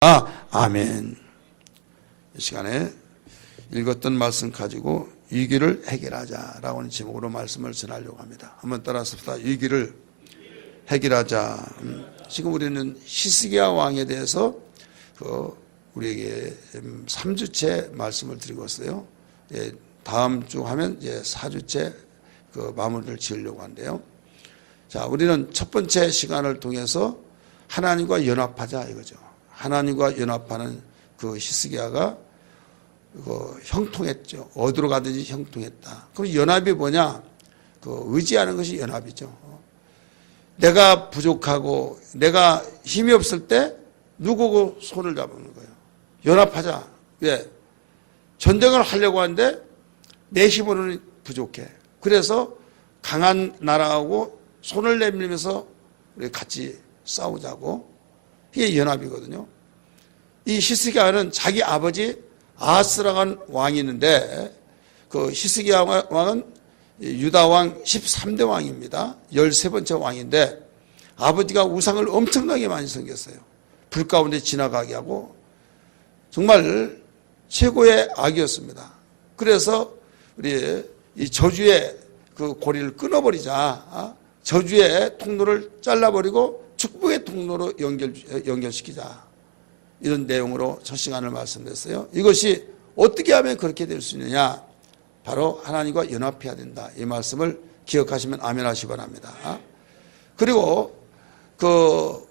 아멘. 이 시간에 읽었던 말씀 가지고 위기를 해결하자라고 하는 제목으로 말씀을 전하려고 합니다. 한번 따라서 봅시다. 위기를 해결하자. 지금 우리는 히스기야 왕에 대해서 우리에게 3주째 말씀을 드리고 있어요. 다음 주 하면 이제 4주째 마무리를 지으려고 하는데요. 자, 우리는 첫 번째 시간을 통해서 하나님과 연합하자 이거죠. 하나님과 연합하는 그 히스기야가 형통했죠. 어디로 가든지 형통했다. 그럼 연합이 뭐냐? 의지하는 것이 연합이죠. 내가 부족하고 내가 힘이 없을 때 누구고 손을 잡는 거예요. 연합하자. 왜? 전쟁을 하려고 하는데 내 힘으로는 부족해. 그래서 강한 나라하고 손을 내밀면서 우리 같이 싸우자고. 이게 연합이거든요. 이 히스기야는 자기 아버지 아하스라고 하는 왕이 있는데 그 히스기야 왕은 유다 왕 13대 왕입니다. 13번째 왕인데 아버지가 우상을 엄청나게 많이 섬겼어요. 불 가운데 지나가게 하고 정말 최고의 악이었습니다. 그래서 우리 이 저주의 그 고리를 끊어버리자. 저주의 통로를 잘라버리고 축복의 통로로 연결시키자. 이런 내용으로 첫 시간을 말씀드렸어요. 이것이 어떻게 하면 그렇게 될 수 있느냐? 바로 하나님과 연합해야 된다. 이 말씀을 기억하시면 아멘 하시기 바랍니다. 그리고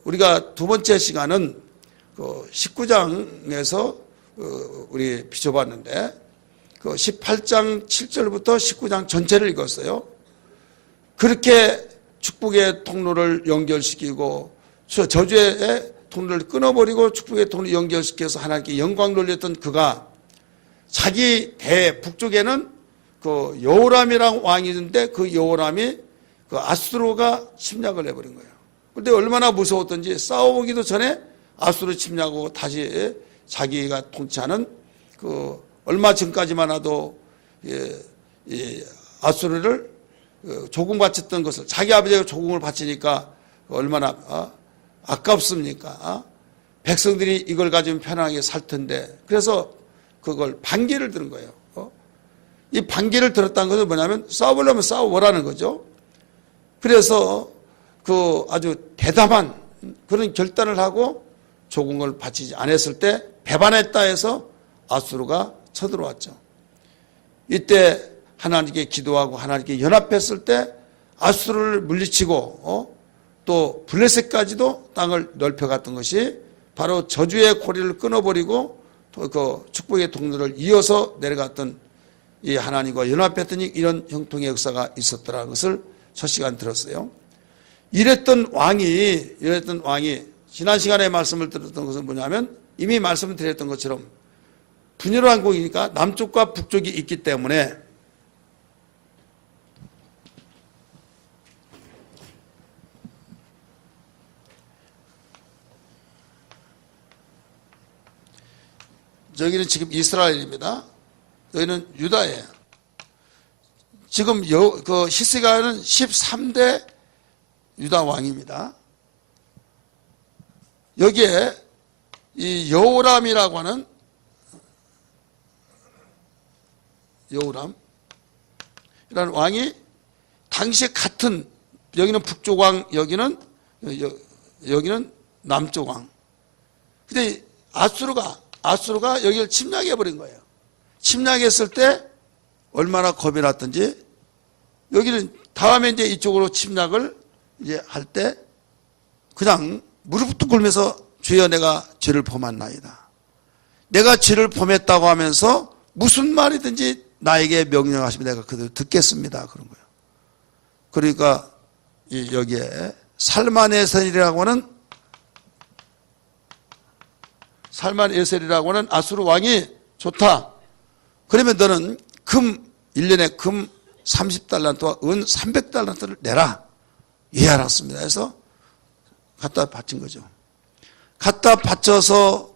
우리가 두 번째 시간은 19장에서 우리 비춰봤는데 18장 7절부터 19장 전체를 읽었어요. 그렇게 축복의 통로를 연결시키고 저주의 통로를 끊어버리고 축복의 통로를 연결시켜서 하나님께 영광 돌렸던 그가 자기 대 북쪽에는 여호람이라는 왕이 있는데 그 여호람이 아수르가 침략을 해버린 거예요. 그런데 얼마나 무서웠던지 싸워보기도 전에 아수르 침략하고 다시 자기가 통치하는 얼마 전까지만 해도 아수르를 조공 바쳤던 것을 자기 아버지가 조공을 바치니까 얼마나 아깝습니까? 백성들이 이걸 가지면 편하게 살 텐데 그래서 그걸 반기를 들은 거예요. 이 반기를 들었다는 것은 뭐냐면 싸우려면 싸워보라는 거죠. 그래서 아주 대담한 그런 결단을 하고 조공을 바치지 않았을 때 배반했다 해서 아수르가 쳐들어왔죠. 이때 하나님께 기도하고 하나님께 연합했을 때 아수르를 물리치고 또 블레셋까지도 땅을 넓혀갔던 것이 바로 저주의 고리를 끊어버리고 또 축복의 통로를 이어서 내려갔던 이 하나님과 연합했더니 이런 형통의 역사가 있었더라는 것을 첫 시간 들었어요. 이랬던 왕이 지난 시간에 말씀을 드렸던 것은 뭐냐면 이미 말씀을 드렸던 것처럼 분열 왕국이니까 남쪽과 북쪽이 있기 때문에 여기는 지금 이스라엘입니다. 여기는 유다예요. 지금 히스기야는 13대 유다 왕입니다. 여기에 이 여호람이라고 하는 여호람이라는 왕이 당시에 같은 여기는 북쪽 왕, 여기는 남쪽 왕. 근데 아수르가 여기를 침략해버린 거예요. 침략했을 때 얼마나 겁이 났던지 여기는 다음에 이제 이쪽으로 침략을 이제 할 때 그냥 무릎부터 꿇으면서 주여 내가 죄를 범했나이다. 내가 죄를 범했다고 하면서 무슨 말이든지 나에게 명령하시면 내가 그대로 듣겠습니다. 그런 거예요. 그러니까 여기에 살만에셀이라고 하는 아수르 왕이 좋다. 그러면 너는 1년에 금 30달란트와 은 300달란트를 내라. 예, 알았습니다. 해서 갖다 바친 거죠. 갖다 바쳐서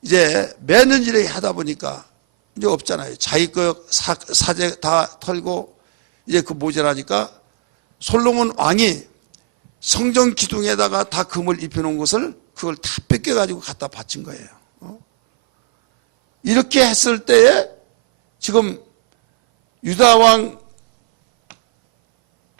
이제 매년 일에 하다 보니까 이제 없잖아요. 자기 거 사제 다 털고 이제 모자라니까 솔로몬 왕이 성전 기둥에다가 다 금을 입혀놓은 것을 그걸 다 뺏겨가지고 갖다 바친 거예요. 이렇게 했을 때에 지금 유다왕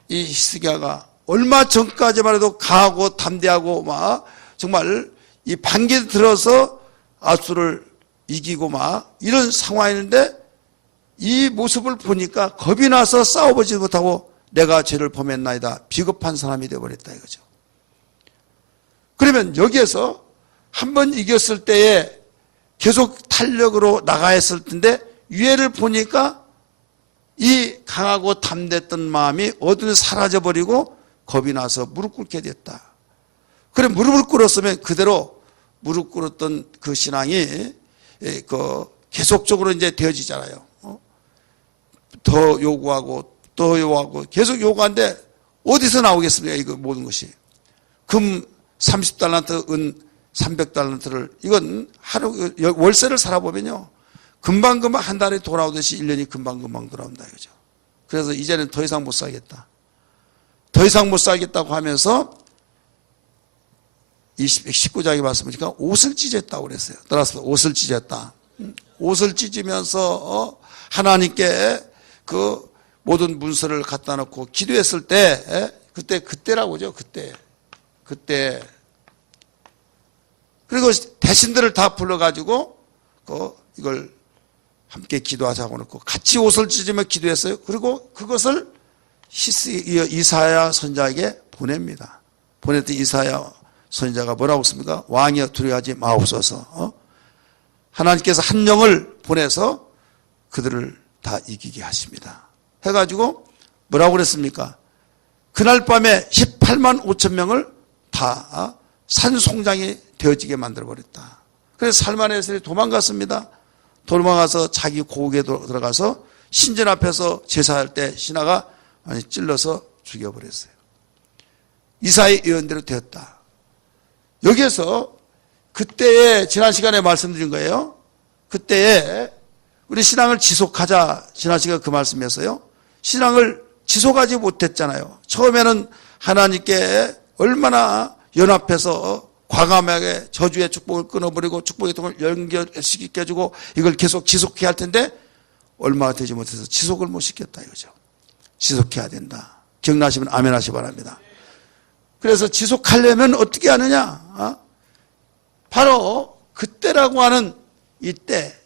이 히스기야가 얼마 전까지만 해도 강하고 담대하고 막 정말 이 반기에 들어서 아수를 이기고 막 이런 상황이었는데 이 모습을 보니까 겁이 나서 싸워보지 못하고 내가 죄를 범했나이다. 비겁한 사람이 되어버렸다 이거죠. 그러면 여기에서 한번 이겼을 때에 계속 탄력으로 나가야 했을 텐데 위에를 보니까 이 강하고 담댔던 마음이 어디로 사라져버리고 겁이 나서 무릎 꿇게 됐다. 그래 무릎을 꿇었으면 그대로 무릎 꿇었던 그 신앙이 계속적으로 이제 되어지잖아요. 더 요구하고 또 요구하고 계속 요구하는데 어디서 나오겠습니까? 이거 모든 것이. 금 30달란트, 은 300달란트를 이건 하루 월세를 살아보면요. 금방금방 한 달에 돌아오듯이 1년이 금방금방 돌아온다 이거죠. 그래서 이제는 더 이상 못 살겠다. 더 이상 못 살겠다고 하면서 19장에 말씀하니까 옷을 찢었다고 그랬어요. 따라서 옷을 찢었다. 옷을 찢으면서 하나님께 그 모든 문서를 갖다 놓고 기도했을 때 그때라고 하죠. 그때 그리고 대신들을 다 불러가지고 이걸 함께 기도하자고 놓고 같이 옷을 찢으며 기도했어요. 그리고 그것을 이사야 선지자에게 보냅니다. 보냈더니 이사야 선지자가 뭐라고 했습니까? 왕이여 두려워하지 마옵소서. 하나님께서 한 영을 보내서 그들을 다 이기게 하십니다. 해가지고 뭐라고 그랬습니까? 그날 밤에 18만 5천 명을 다 산송장이 되어지게 만들어버렸다. 그래서 살만에서 도망갔습니다. 도망가서 자기 고국에 들어가서 신전 앞에서 제사할 때 신하가 찔러서 죽여버렸어요. 이사의 예언대로 되었다. 여기에서 그때에 지난 시간에 말씀드린 거예요. 그때에 우리 신앙을 지속하자. 지난 시간에 그 말씀이었어요. 신앙을 지속하지 못했잖아요. 처음에는 하나님께 얼마나 연합해서 과감하게 저주의 축복을 끊어버리고 축복의 통을 연결시키게 해주고 이걸 계속 지속해야 할 텐데 얼마가 되지 못해서 지속을 못 시켰다 이거죠. 지속해야 된다. 기억나시면 아멘 하시 바랍니다. 그래서 지속하려면 어떻게 하느냐? 바로 그때라고 하는 이때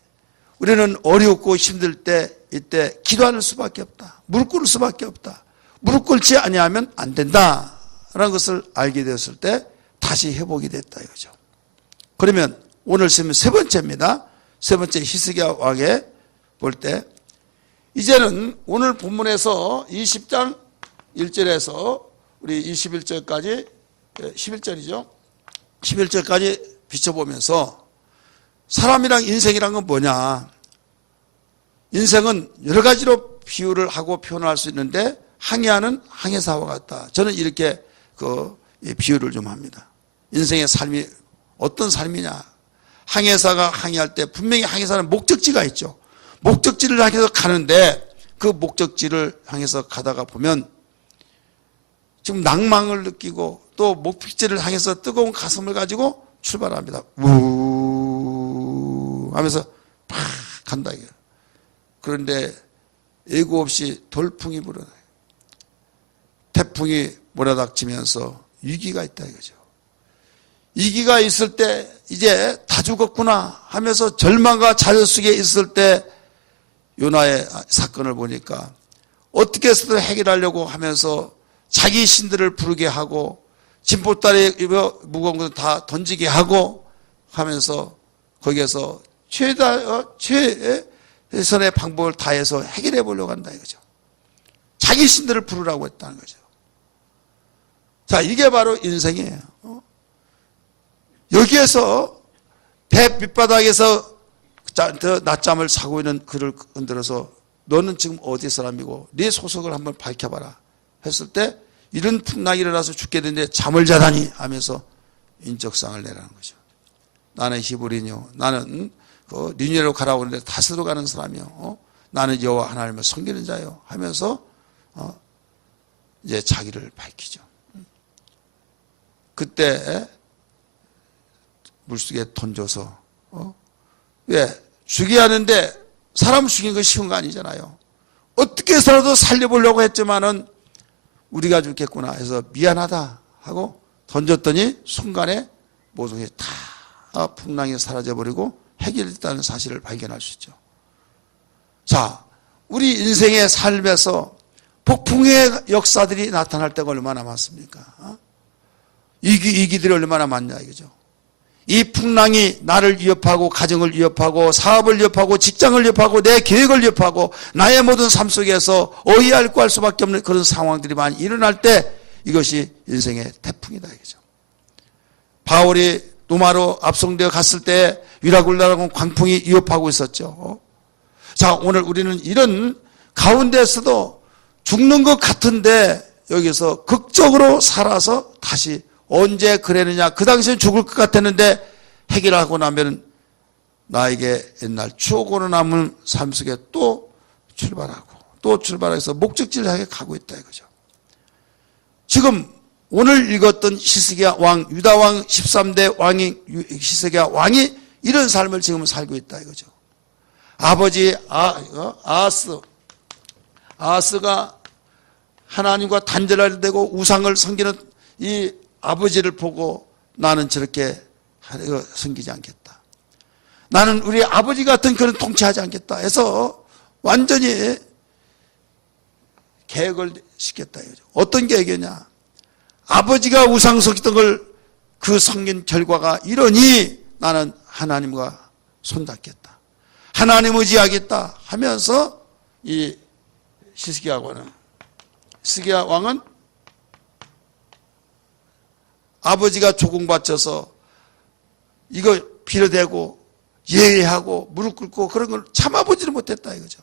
우리는 어렵고 힘들 때 이때 기도할 수밖에 없다. 무릎 꿇을 수밖에 없다. 무릎 꿇지 아니하면 안 된다라는 것을 알게 되었을 때 다시 회복이 됐다 이거죠. 그러면 오늘 시면 세 번째입니다. 세 번째 히스기야 왕에 볼 때 이제는 오늘 본문에서 20장 1절에서 우리 21절까지 11절이죠. 11절까지 비춰보면서 사람이랑 인생이란 건 뭐냐? 인생은 여러 가지로 비유를 하고 표현할 수 있는데 항해하는 항해사와 같다. 저는 이렇게 비유를 좀 합니다. 인생의 삶이 어떤 삶이냐? 항해사가 항해할 때 분명히 항해사는 목적지가 있죠. 목적지를 향해서 가는데 그 목적지를 향해서 가다가 보면 지금 낭망을 느끼고 또 목적지를 향해서 뜨거운 가슴을 가지고 출발합니다. 우 하면서 팍 간다 이거. 그런데 예고 없이 돌풍이 불어나요. 태풍이 몰아닥치면서 위기가 있다 이거죠. 위기가 있을 때 이제 다 죽었구나 하면서 절망과 좌절 속에 있을 때 요나의 사건을 보니까 어떻게 해서든 해결하려고 하면서 자기 신들을 부르게 하고 진보다리 무거운 것을 다 던지게 하고 하면서 거기에서 최선의 방법을 다해서 해결해 보려고 한다 이거죠. 자기 신들을 부르라고 했다는 거죠. 자, 이게 바로 인생이에요. 여기에서 배 밑바닥에서 낮잠을 자고 있는 그를 흔들어서 너는 지금 어디 사람이고 네 소속을 한번 밝혀봐라 했을 때 이런 풍랑이 일어나서 죽게 되는데 잠을 자다니 하면서 인적상을 내라는 거죠. 나는 히브리뇨. 나는 니느웨로 가라고 하는데 다스로 가는 사람이요. 나는 여호와 하나님을 섬기는 자요 하면서 이제 자기를 밝히죠. 그때 물속에 던져서 왜? 죽여야 하는데 사람 죽이는 거 쉬운 거 아니잖아요. 어떻게 해서라도 살려보려고 했지만은 우리가 죽겠구나 해서 미안하다 하고 던졌더니 순간에 모든 게 다 풍랑이 사라져버리고 해결됐다는 사실을 발견할 수 있죠. 자, 우리 인생의 삶에서 폭풍의 역사들이 나타날 때가 얼마나 많습니까? 위기들이 얼마나 많냐 이거죠. 이 풍랑이 나를 위협하고 가정을 위협하고 사업을 위협하고 직장을 위협하고 내 계획을 위협하고 나의 모든 삶 속에서 어이할 할 수밖에 없는 그런 상황들이 많이 일어날 때 이것이 인생의 태풍이다 이거죠. 바울이 로마로 압송되어 갔을 때 위라굴라라고 광풍이 위협하고 있었죠. 자, 오늘 우리는 이런 가운데서도 죽는 것 같은데 여기서 극적으로 살아서 다시 언제 그랬느냐. 그 당시엔 죽을 것 같았는데 해결하고 나면 나에게 옛날 추억으로 남은 삶 속에 또 출발해서 목적지를 향해 가고 있다 이거죠. 지금 오늘 읽었던 히스기야 왕, 유다 왕 13대 왕이 히스기야 왕이 이런 삶을 지금 살고 있다 이거죠. 아버지 아하스가 하나님과 단절하려 되고 우상을 섬기는 이 아버지를 보고 나는 저렇게 섬기지 않겠다. 나는 우리 아버지 같은 그런 통치하지 않겠다 해서 완전히 계획을 시켰다 이거죠. 어떤 계획이냐? 아버지가 우상 섬기던 걸 그 섬긴 결과가 이러니 나는 하나님과 손잡겠다. 하나님 의지하겠다 하면서 이 히스기야 왕은 아버지가 조공바쳐서 이거 빌어대고 예의하고 무릎 꿇고 그런 걸 참아보지를 못했다 이거죠.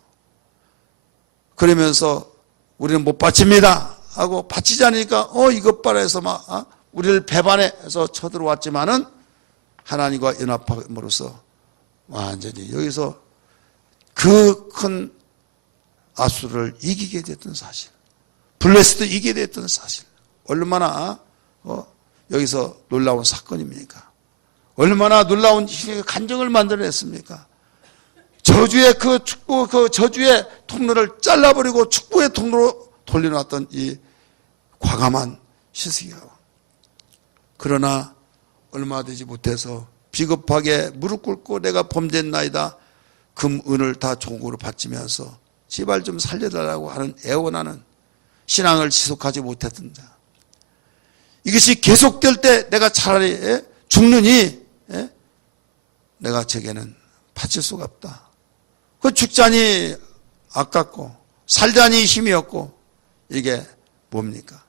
그러면서 우리는 못 바칩니다 하고 바치지 않으니까 이것 봐라 해서 막 우리를 배반해서 쳐들어왔지만은 하나님과 연합함으로써 완전히 여기서 그 큰 아수를 이기게 됐던 사실, 블레스도 이기게 됐던 사실, 얼마나 여기서 놀라운 사건입니까? 얼마나 놀라운 간증을 만들어냈습니까? 저주의 그 축구, 그 저주의 통로를 잘라버리고 축구의 통로로 돌려놨던 이 과감한 히스기야. 그러나 얼마 되지 못해서 비겁하게 무릎 꿇고 내가 범죄했나이다. 금, 은을 다 종으로 바치면서 제발 좀 살려달라고 하는 애원하는 신앙을 지속하지 못했던 자. 이것이 계속될 때 내가 차라리 죽느니 내가 제게는 바칠 수가 없다. 그 죽자니 아깝고 살자니 힘이 없고 이게 뭡니까?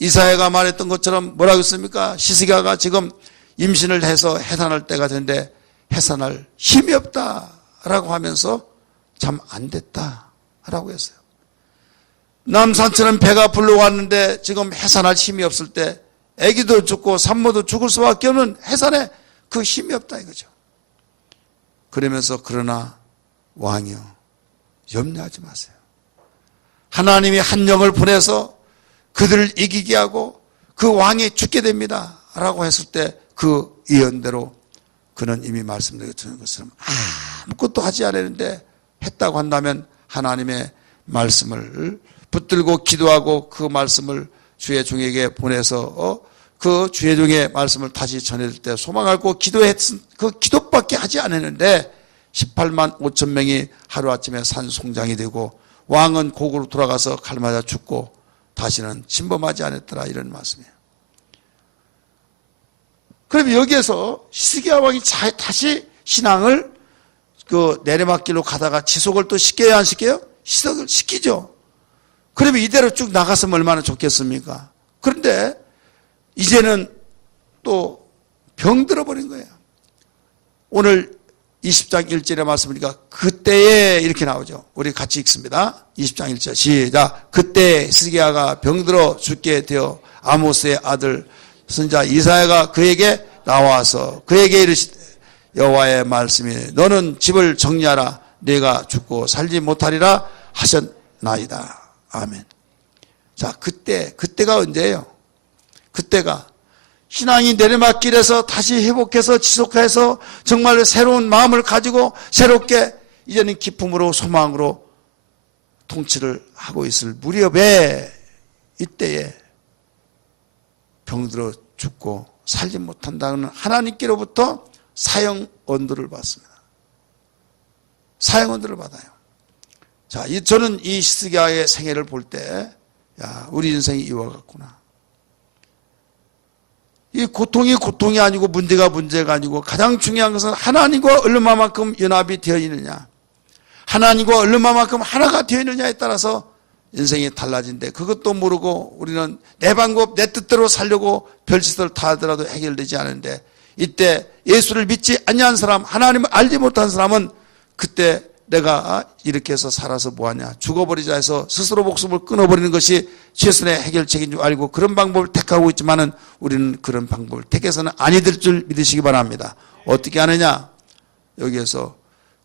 이사야가 말했던 것처럼 뭐라고 했습니까? 히스기야가 지금 임신을 해서 해산할 때가 됐는데 해산할 힘이 없다라고 하면서 참 안 됐다라고 했어요. 남산처럼 배가 불러왔는데 지금 해산할 힘이 없을 때 아기도 죽고 산모도 죽을 수밖에 없는 해산에 그 힘이 없다 이거죠. 그러면서 그러나 왕이요 염려하지 마세요. 하나님이 한 영을 보내서 그들을 이기게 하고 그 왕이 죽게 됩니다 라고 했을 때 그 예언대로 그는 이미 말씀드린 것처럼 아무것도 하지 않았는데 했다고 한다면 하나님의 말씀을 붙들고 기도하고 그 말씀을 주의 종에게 보내서 그 주의 종의 말씀을 다시 전해줄 때 소망하고 기도했은 그 기도밖에 하지 않았는데 18만 5천 명이 하루아침에 산송장이 되고 왕은 고국으로 돌아가서 칼 맞아 죽고 다시는 침범하지 않았더라 이런 말씀이에요. 그럼 여기에서 히스기야 왕이 다시 신앙을 그 내리막길로 가다가 지속을 또 시켜야 안 시켜요? 지속을 시키죠. 그러면 이대로 쭉 나갔으면 얼마나 좋겠습니까? 그런데 이제는 또 병들어 버린 거예요. 오늘 20장 1절의 말씀이니까 그때에 이렇게 나오죠. 우리 같이 읽습니다. 20장 1절 시작. 그때 히스기야가 병들어 죽게 되어 아모스의 아들 선지자 이사야가 그에게 나와서 그에게 이르시되 여호와의 말씀이 너는 집을 정리하라 내가 죽고 살지 못하리라 하셨나이다. 아멘. 자, 그때가 언제예요? 그때가 신앙이 내리막길에서 다시 회복해서 지속해서 정말 새로운 마음을 가지고 새롭게 이제는 기쁨으로 소망으로 통치를 하고 있을 무렵에 이때에 병들어 죽고 살지 못한다는 하나님께로부터 사형 언도를 받습니다. 사형 언도를 받아요. 자, 저는 이 히스기야의 생애를 볼 때, 야, 우리 인생이 이와 같구나. 이 고통이 아니고 문제가 아니고 가장 중요한 것은 하나님과 얼마만큼 연합이 되어 있느냐. 하나님과 얼마만큼 하나가 되어 있느냐에 따라서 인생이 달라진대. 그것도 모르고 우리는 내 방법, 내 뜻대로 살려고 별짓을 다 하더라도 해결되지 않은데 이때 예수를 믿지 아니한 사람, 하나님을 알지 못한 사람은 그때 내가 이렇게 해서 살아서 뭐하냐. 죽어버리자 해서 스스로 목숨을 끊어버리는 것이 최선의 해결책인 줄 알고 그런 방법을 택하고 있지만은 우리는 그런 방법을 택해서는 아니 될 줄 믿으시기 바랍니다. 어떻게 하느냐. 여기에서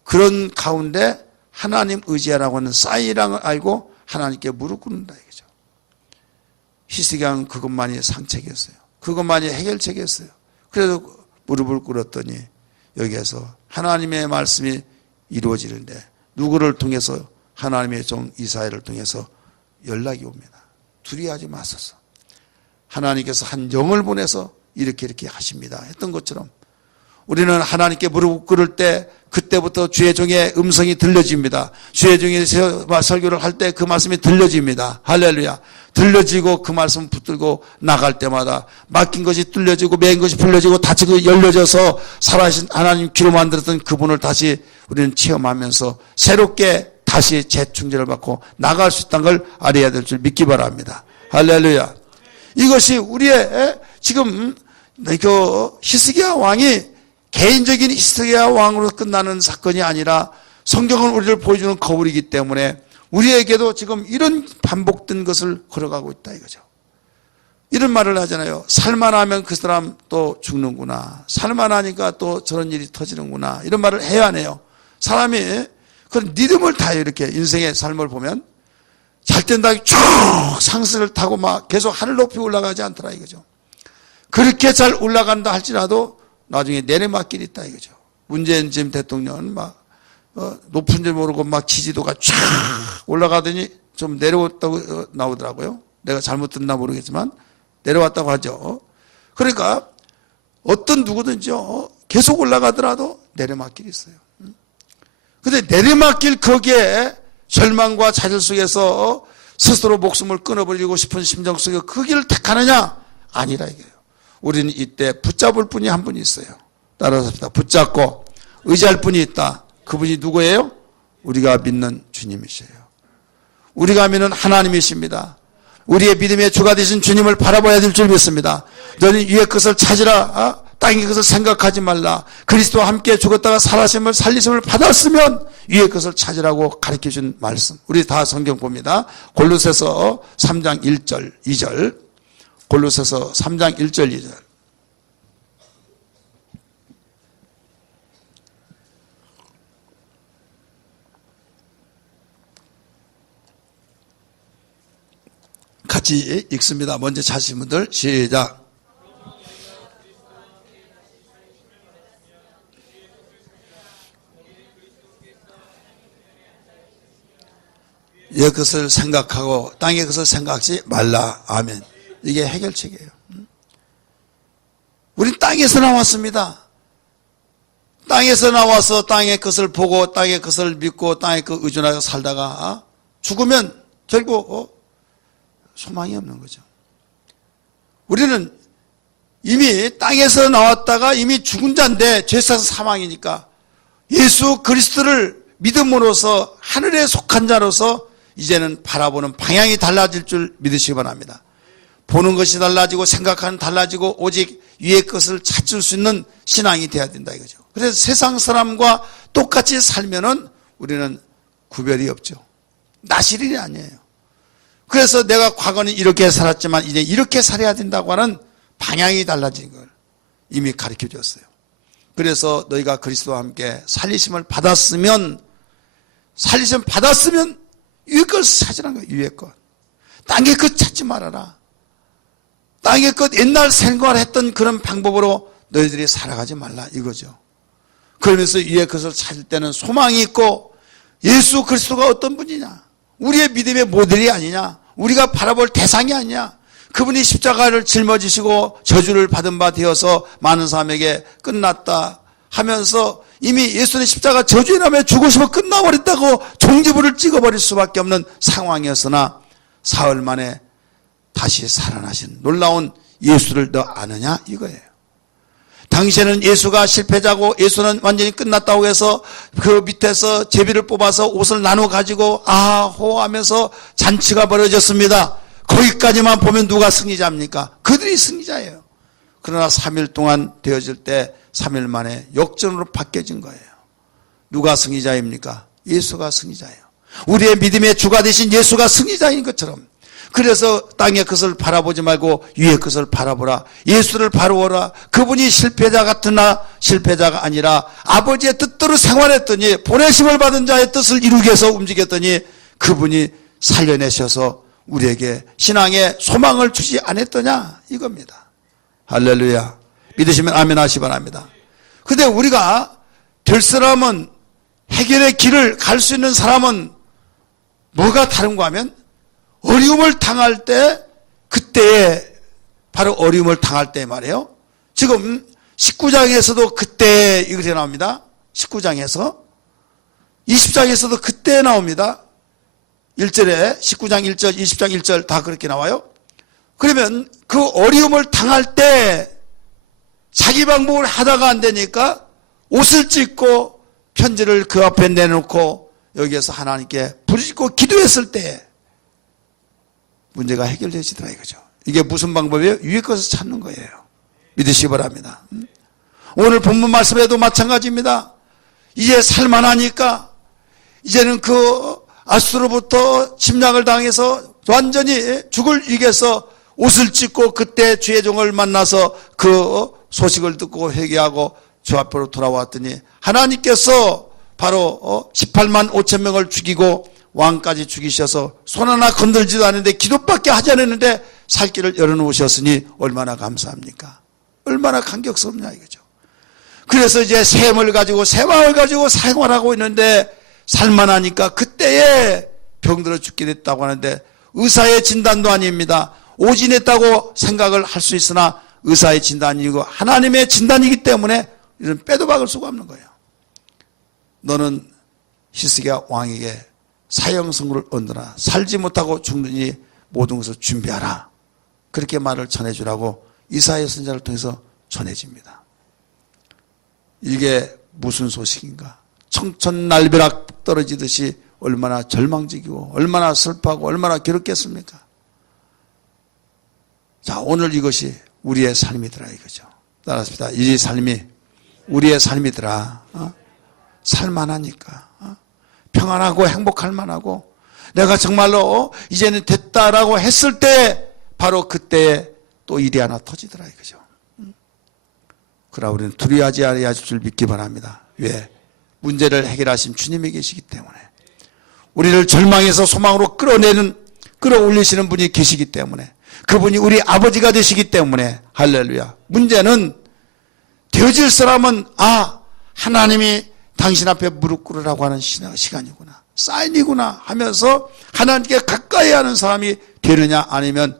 그런 가운데 하나님 의지하라고 하는 사인이라는 걸 알고 하나님께 무릎 꿇는다 이거죠. 히스기야는 그것만이 상책이었어요. 그것만이 해결책이었어요. 그래서 무릎을 꿇었더니 여기에서 하나님의 말씀이 이루어지는데 누구를 통해서 하나님의 종 이사야를 통해서 연락이 옵니다. 두려워하지 마소서. 하나님께서 한 영을 보내서 이렇게 하십니다 했던 것처럼 우리는 하나님께 무릎 꿇을 때 그때부터 주의 종의 음성이 들려집니다. 주의 종이 설교를 할 때 그 말씀이 들려집니다. 할렐루야. 들려지고 그 말씀 붙들고 나갈 때마다 막힌 것이 뚫려지고 매인 것이 풀려지고 닫히고 열려져서 살아계신 하나님 귀로 만들었던 그분을 다시 우리는 체험하면서 새롭게 다시 재충전을 받고 나갈 수 있다는 걸 알아야 될 줄 믿기 바랍니다. 할렐루야. 이것이 우리의 지금 그 히스기야 왕이 개인적인 히스기야 왕으로 끝나는 사건이 아니라 성경은 우리를 보여주는 거울이기 때문에 우리에게도 지금 이런 반복된 것을 걸어가고 있다 이거죠. 이런 말을 하잖아요. 살만하면 그 사람 또 죽는구나. 살만하니까 또 저런 일이 터지는구나. 이런 말을 해야 하네요. 사람이 그런 리듬을 타요. 이렇게 인생의 삶을 보면 잘 땐다 쭉 상승을 타고 막 계속 하늘 높이 올라가지 않더라 이거죠. 그렇게 잘 올라간다 할지라도 나중에 내리막길이 있다 이거죠. 문재인 지금 대통령은 막 높은 줄 모르고 막 지지도가 쫙 올라가더니 좀 내려왔다고 나오더라고요. 내가 잘못 듣나 모르겠지만 내려왔다고 하죠. 그러니까 어떤 누구든지요 계속 올라가더라도 내리막길이 있어요. 근데 내리막길 거기에 절망과 좌절 속에서 스스로 목숨을 끊어버리고 싶은 심정 속에 그 길을 택하느냐? 아니라 이거예요. 우리는 이때 붙잡을 분이 한 분이 있어요. 따라서 붙잡고 의지할 분이 있다. 그분이 누구예요? 우리가 믿는 주님이세요. 우리가 믿는 하나님이십니다. 우리의 믿음의 주가 되신 주님을 바라봐야 될 줄 믿습니다. 너는 위의 것을 찾으라. 땅의 것을 생각하지 말라. 그리스도와 함께 죽었다가 살리심을 받았으면 위의 것을 찾으라고 가르쳐준 말씀. 우리 다 성경 봅니다. 골로새서 3장 1절 2절. 골로새서 3장 1절 2절. 같이 읽습니다. 먼저 찾으신 분들 시작. 위의 것을 생각하고 땅의 것을 생각하지 말라. 아멘. 이게 해결책이에요. 우린 땅에서 나왔습니다. 땅에서 나와서 땅의 것을 보고 땅의 것을 믿고 땅의 것 의존하여 살다가 죽으면 결국 소망이 없는 거죠. 우리는 이미 땅에서 나왔다가 이미 죽은 자인데 죄사서 사망이니까 예수 그리스도를 믿음으로써 하늘에 속한 자로서 이제는 바라보는 방향이 달라질 줄 믿으시기 바랍니다. 보는 것이 달라지고 생각하는 달라지고 오직 위의 것을 찾을 수 있는 신앙이 돼야 된다 이거죠. 그래서 세상 사람과 똑같이 살면은 우리는 구별이 없죠. 나실이 아니에요. 그래서 내가 과거는 이렇게 살았지만 이제 이렇게 살아야 된다고 하는 방향이 달라진 걸 이미 가르쳐 줬어요. 그래서 너희가 그리스도와 함께 살리심을 받았으면 위의 것을 찾으라는 거예요. 위의 것. 땅의 것 찾지 말아라. 땅의 것 옛날 생활했던 그런 방법으로 너희들이 살아가지 말라 이거죠. 그러면서 위의 것을 찾을 때는 소망이 있고 예수 그리스도가 어떤 분이냐, 우리의 믿음의 모델이 아니냐, 우리가 바라볼 대상이 아니냐, 그분이 십자가를 짊어지시고 저주를 받은 바 되어서 많은 사람에게 끝났다 하면서 이미 예수는 십자가 저주에 남에 죽으시면 끝나버렸다고 종지부를 찍어버릴 수밖에 없는 상황이었으나 사흘 만에 다시 살아나신 놀라운 예수를 너 아느냐 이거예요. 당시에는 예수가 실패자고 예수는 완전히 끝났다고 해서 그 밑에서 제비를 뽑아서 옷을 나눠 가지고 아호 하면서 잔치가 벌어졌습니다. 거기까지만 보면 누가 승리자입니까? 그들이 승리자예요. 그러나 3일 동안 되어질 때 3일 만에 역전으로 바뀌어진 거예요. 누가 승리자입니까? 예수가 승리자예요. 우리의 믿음의 주가 되신 예수가 승리자인 것처럼, 그래서 땅의 것을 바라보지 말고 위의 것을 바라보라. 예수를 바라보라. 그분이 실패자 같으나 실패자가 아니라 아버지의 뜻대로 생활했더니 보내심을 받은 자의 뜻을 이루기 위해서 움직였더니 그분이 살려내셔서 우리에게 신앙의 소망을 주지 않았더냐 이겁니다. 할렐루야. 믿으시면 아멘 하시 바랍니다. 근데 우리가 될 사람은, 해결의 길을 갈 수 있는 사람은 뭐가 다른가 하면 어려움을 당할 때, 그때에 바로 어려움을 당할 때 말이에요. 지금 19장에서도 그때 이렇게 나옵니다. 19장에서 20장에서도 그때 나옵니다. 1절에 19장 1절 20장 1절 다 그렇게 나와요. 그러면 그 어려움을 당할 때 자기 방법을 하다가 안 되니까 옷을 찢고 편지를 그 앞에 내놓고 여기에서 하나님께 부르짖고 기도했을 때 문제가 해결되시더라 이거죠. 이게 무슨 방법이에요? 위의 것을 찾는 거예요. 믿으시기 바랍니다. 오늘 본문 말씀에도 마찬가지입니다. 이제 살만하니까 이제는 그 아수로부터 침략을 당해서 완전히 죽을 위기에서 옷을 찢고 그때 주의 종을 만나서 그 소식을 듣고 회개하고 주 앞으로 돌아왔더니 하나님께서 바로 18만 5천 명을 죽이고 왕까지 죽이셔서 손 하나 건들지도 않는데 기도밖에 하지 않았는데 살 길을 열어놓으셨으니 얼마나 감사합니까? 얼마나 감격스럽냐 이거죠. 그래서 이제 샘을 가지고 새마을 가지고 생활하고 있는데 살만하니까 그때에 병들어 죽게 됐다고 하는데 의사의 진단도 아닙니다. 오진했다고 생각을 할 수 있으나 의사의 진단이고 하나님의 진단이기 때문에 이런 빼도 박을 수가 없는 거예요. 너는 히스기야 왕에게 사형선고를 얻느라 살지 못하고 죽느니 모든 것을 준비하라. 그렇게 말을 전해주라고 이사야 선지자를 통해서 전해집니다. 이게 무슨 소식인가? 청천날벼락 떨어지듯이 얼마나 절망적이고 얼마나 슬퍼하고 얼마나 괴롭겠습니까? 자, 오늘 이것이 우리의 삶이더라 이거죠. 따라합시다. 이 삶이 우리의 삶이더라. 살만하니까 평안하고 행복할 만하고 내가 정말로 이제는 됐다라고 했을 때 바로 그때에 또 일이 하나 터지더라 이거죠. 그러나 우리는 두려워하지 아니할 줄 믿기 바랍니다. 왜? 문제를 해결하신 주님이 계시기 때문에, 우리를 절망에서 소망으로 끌어올리시는 분이 계시기 때문에, 그분이 우리 아버지가 되시기 때문에, 할렐루야. 문제는 되어질 사람은 하나님이 당신 앞에 무릎 꿇으라고 하는 시간이구나, 사인이구나 하면서 하나님께 가까이 하는 사람이 되느냐, 아니면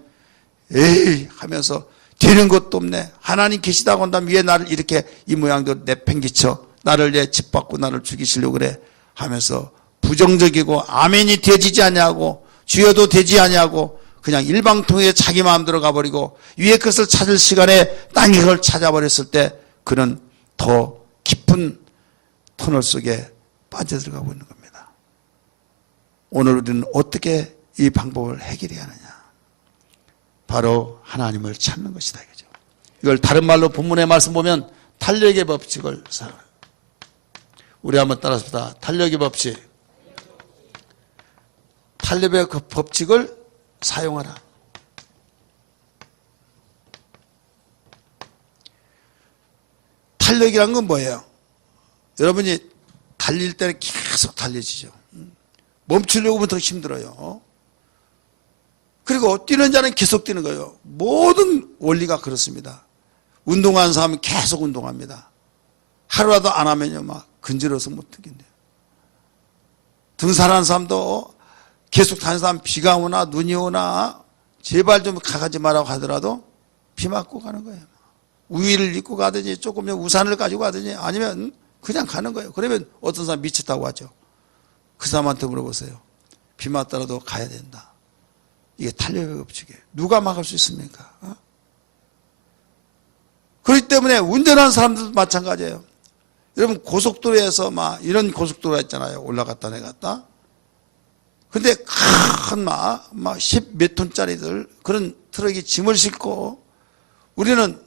에이 하면서 되는 것도 없네, 하나님 계시다고 한다면 왜 나를 이렇게 이 모양대로 내팽개쳐 나를 짓밟고 나를 죽이시려고 그래 하면서 부정적이고 아멘이 되지지 않냐고 주여도 되지 않냐고 그냥 일방통행에 자기 마음대로 가버리고 위의 것을 찾을 시간에 땅의 것을 찾아버렸을 때 그는 더 깊은 터널 속에 빠져들어가고 있는 겁니다. 오늘 우리는 어떻게 이 방법을 해결해야 하느냐? 바로 하나님을 찾는 것이다 이거죠. 이걸 다른 말로 본문의 말씀 보면 탄력의 법칙을 사용해요. 우리 한번 따라합시다. 탄력의 법칙. 탄력의 그 법칙을 사용하라. 탄력이란 건 뭐예요? 여러분이 달릴 때는 계속 달려지죠. 멈추려고 하면 더 힘들어요. 그리고 뛰는 자는 계속 뛰는 거예요. 모든 원리가 그렇습니다. 운동하는 사람은 계속 운동합니다. 하루라도 안 하면요, 막 근지러워서 못 뛰긴대요. 등산하는 사람도 계속 다니는 사람 비가 오나 눈이 오나 제발 좀 가지 말라고 하더라도 비 맞고 가는 거예요. 우위를 입고 가든지 조금 우산을 가지고 가든지 아니면 그냥 가는 거예요. 그러면 어떤 사람 미쳤다고 하죠. 그 사람한테 물어보세요. 비 맞더라도 가야 된다. 이게 탄력의 법칙이에요. 누가 막을 수 있습니까? 그렇기 때문에 운전하는 사람들도 마찬가지예요. 여러분 고속도로에서 막 이런 고속도로가 있잖아요. 올라갔다 내갔다. 근데 큰 막 10몇 톤짜리들 그런 트럭이 짐을 싣고 우리는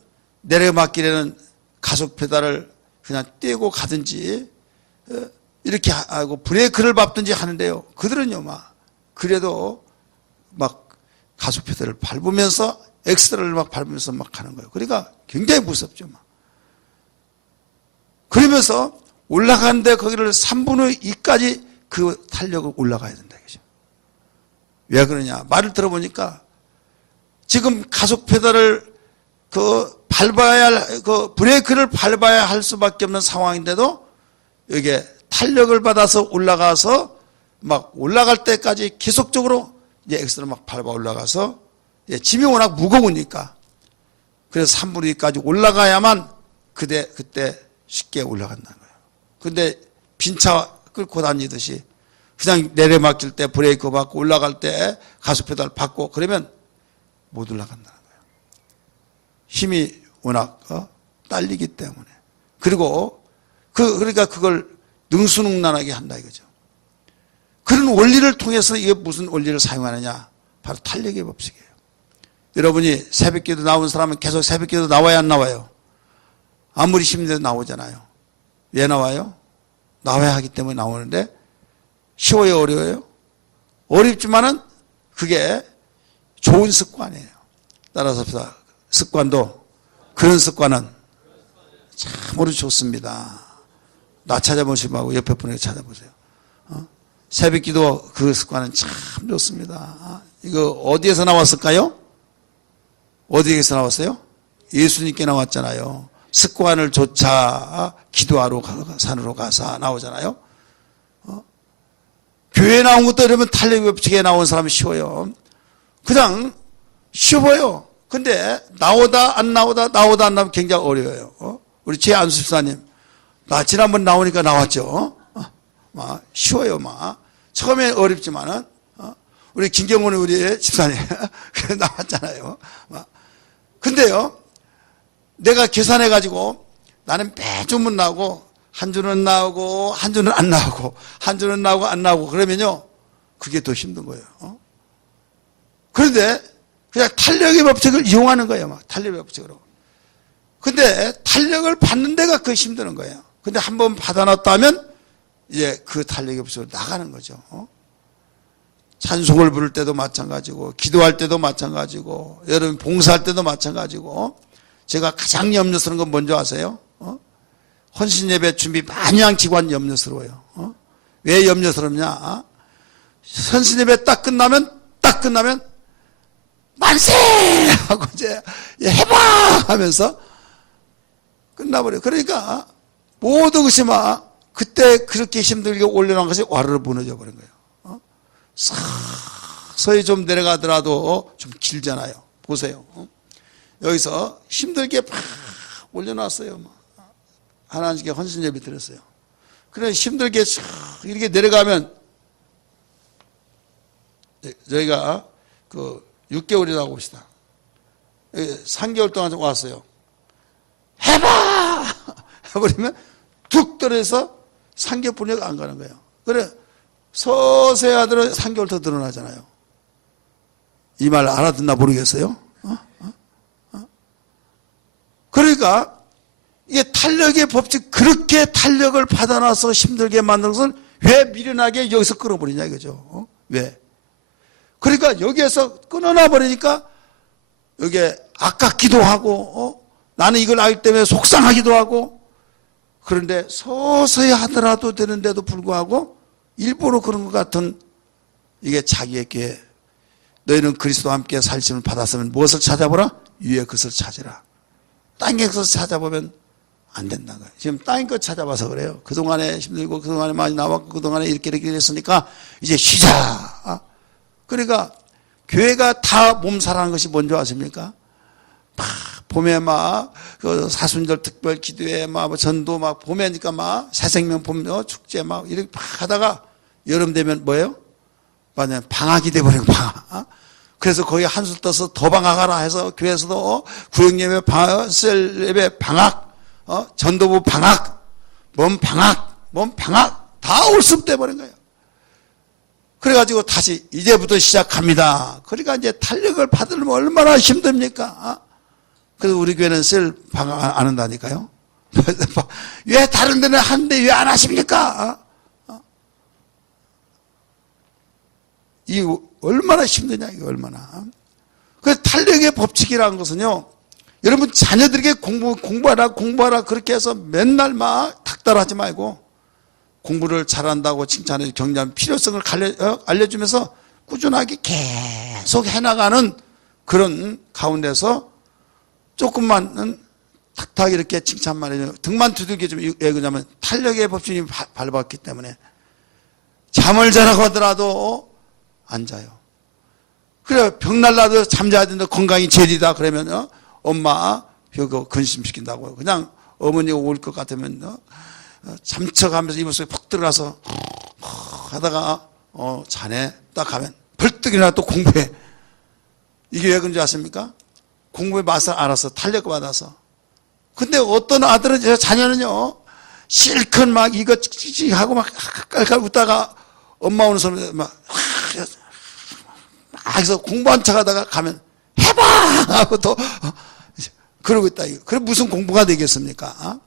내려막길에는 가속 페달을 그냥 떼고 가든지 이렇게 하고 브레이크를 밟든지 하는데요. 그들은요 막 그래도 막 가속 페달을 밟으면서 엑스트라를 막 밟으면서 막 가는 거예요. 그러니까 굉장히 무섭죠. 막. 그러면서 올라가는데 거기를 3분의 2까지 그 탄력을 올라가야 된다. 그죠? 왜 그러냐? 말을 들어보니까 지금 가속 페달을 밟아야 할, 브레이크를 밟아야 할 수밖에 없는 상황인데도 이게 탄력을 받아서 올라가서 막 올라갈 때까지 계속적으로 이제 엑스를 막 밟아 올라가서 짐이 워낙 무거우니까 그래서 3분의 2까지 올라가야만 그때 쉽게 올라간다는 거예요. 근데 빈차 끌고 다니듯이 그냥 내려막힐 때 브레이크 밟고 올라갈 때 가속 페달 밟고 그러면 못 올라간다는 거예요. 힘이 워낙 딸리기 때문에. 그리고 그러니까 그걸 능수능란하게 한다 이거죠. 그런 원리를 통해서 이게 무슨 원리를 사용하느냐? 바로 탄력의 법칙이에요. 여러분이 새벽기도 나온 사람은 계속 새벽기도 나와야 안 나와요? 아무리 힘들어도 나오잖아요. 왜 나와요? 나와야 하기 때문에 나오는데 쉬워요, 어려워요? 어렵지만은 그게 좋은 습관이에요. 따라서 습관도 그런 습관은 참으로 좋습니다. 나 찾아보시고 하고 옆에 분에게 찾아보세요. 새벽기도 그 습관은 참 좋습니다. 이거 어디에서 나왔을까요? 어디에서 나왔어요? 예수님께 나왔잖아요. 습관을 조차 기도하러 산으로 가서 나오잖아요. 교회에 나온 것도 이러면 탄력의 법칙에 나온 사람이 쉬워요. 그냥 쉬워요. 근데 나오다 안 나오면 굉장히 어려워요. 우리 최안수 집사님, 나 지난번 나오니까 나왔죠. 막 쉬워요. 막 처음에 어렵지만은 우리 김경훈 우리 집사님 나왔잖아요. 근데요, 내가 계산해 가지고 나는 매주문 나오고 한 주는 나오고 한 주는 안 나오고 한 주는 나오고 안 나오고 그러면요 그게 더 힘든 거예요. 그런데 그냥 탄력의 법칙을 이용하는 거예요. 막 탄력의 법칙으로. 근데 탄력을 받는 데가 그 힘드는 거예요. 근데 한번 받아놨다면 이제 그 탄력의 법칙으로 나가는 거죠. 찬송을 부를 때도 마찬가지고 기도할 때도 마찬가지고 여러분 봉사할 때도 마찬가지고 제가 가장 염려스러운 건 뭔지 아세요? 헌신예배 준비 마냥 기관 염려스러워요. 왜 염려스럽냐? 헌신예배 딱 끝나면 만세! 하고 이제 해봐! 하면서 끝나버려요. 그러니까 모든 것이 막 그때 그렇게 힘들게 올려놓은 것이 와르르 무너져 버린 거예요. 서서히 좀 내려가더라도 좀 길잖아요. 보세요. 여기서 힘들게 막 올려놨어요. 하나님께 헌신 예배 드렸어요. 그래 힘들게 이렇게 내려가면 저희가 6개월이라고 봅시다. 3개월 동안 왔어요. 해봐! 해버리면 툭 떨어져서 3개월 분위기가 안 가는 거예요. 그래 서서히 하더라도 3개월 더 늘어나잖아요. 이 말 알아듣나 모르겠어요? 그러니까 이게 탄력의 법칙, 그렇게 탄력을 받아놔서 힘들게 만든 것을 왜 미련하게 여기서 끊어버리냐 이거죠. 왜? 그러니까 여기에서 끊어놔 버리니까 여기에 아깝기도 하고 나는 이걸 알기 때문에 속상하기도 하고 그런데 서서히 하더라도 되는데도 불구하고 일부러 그런 것 같은 이게 자기에게 너희는 그리스도와 함께 살심을 받았으면 무엇을 찾아보라? 위의 것을 찾으라. 땅의 것을 찾아보면 안 된다는 거예요. 지금 땅의 것 찾아봐서 그래요. 그동안에 힘들고 그동안에 많이 나왔고 그동안에 이렇게 했으니까 이제 쉬자. 그러니까 교회가 다 몸살하는 것이 뭔지 아십니까? 막 봄에 막 그 사순절 특별 기도회 막 전도 막 봄에니까 막 새생명 봄 축제 막 이렇게 막 하다가 여름 되면 뭐예요? 맞아요. 방학이 돼버리고 방학. 그래서 거기 한술 떠서 더 방학하라 해서 교회에서도 구역예배 방학, 셀예배 방학, 전도부 방학, 몸 방학 다 올습돼 버린 거예요. 그래가지고 다시 이제부터 시작합니다. 그러니까 이제 탄력을 받으려면 얼마나 힘듭니까? 그래서 우리 교회는 셀 방학 안 한다니까요. 왜 다른 데는 하는데 왜 안 하십니까? 이 얼마나 힘드냐, 이거 얼마나. 그 탄력의 법칙이라는 것은요, 여러분 자녀들에게 공부하라 그렇게 해서 맨날 막 닥달하지 말고 공부를 잘한다고 칭찬해 격려하는 필요성을 알려주면서 꾸준하게 계속 해나가는 그런 가운데서 조금만 탁탁 이렇게 칭찬만 해줘. 등만 두들겨 주면 왜 그러냐면 탄력의 법칙이 밟았기 때문에 잠을 자라고 하더라도 안 자요. 그래 병날라도 잠자야 된다. 건강이 제일이다. 그러면 엄마 그거 근심시킨다고요. 그냥 어머니가 올 것 같으면 잠쳐가면서 이불 속에 푹 들어가서 하다가 자네 딱 가면 벌떡 일어나 또 공부해. 이게 왜 그런지 아십니까? 공부의 맛을 알아서 탄력 받아서. 근데 어떤 아들은 자녀는요 실컷 막 이거 하고 막 깔깔 웃다가 엄마 오는 소리 막 해서 공부한 척 하다가 가면 해봐! 하고 또 그러고 있다. 그럼 무슨 공부가 되겠습니까?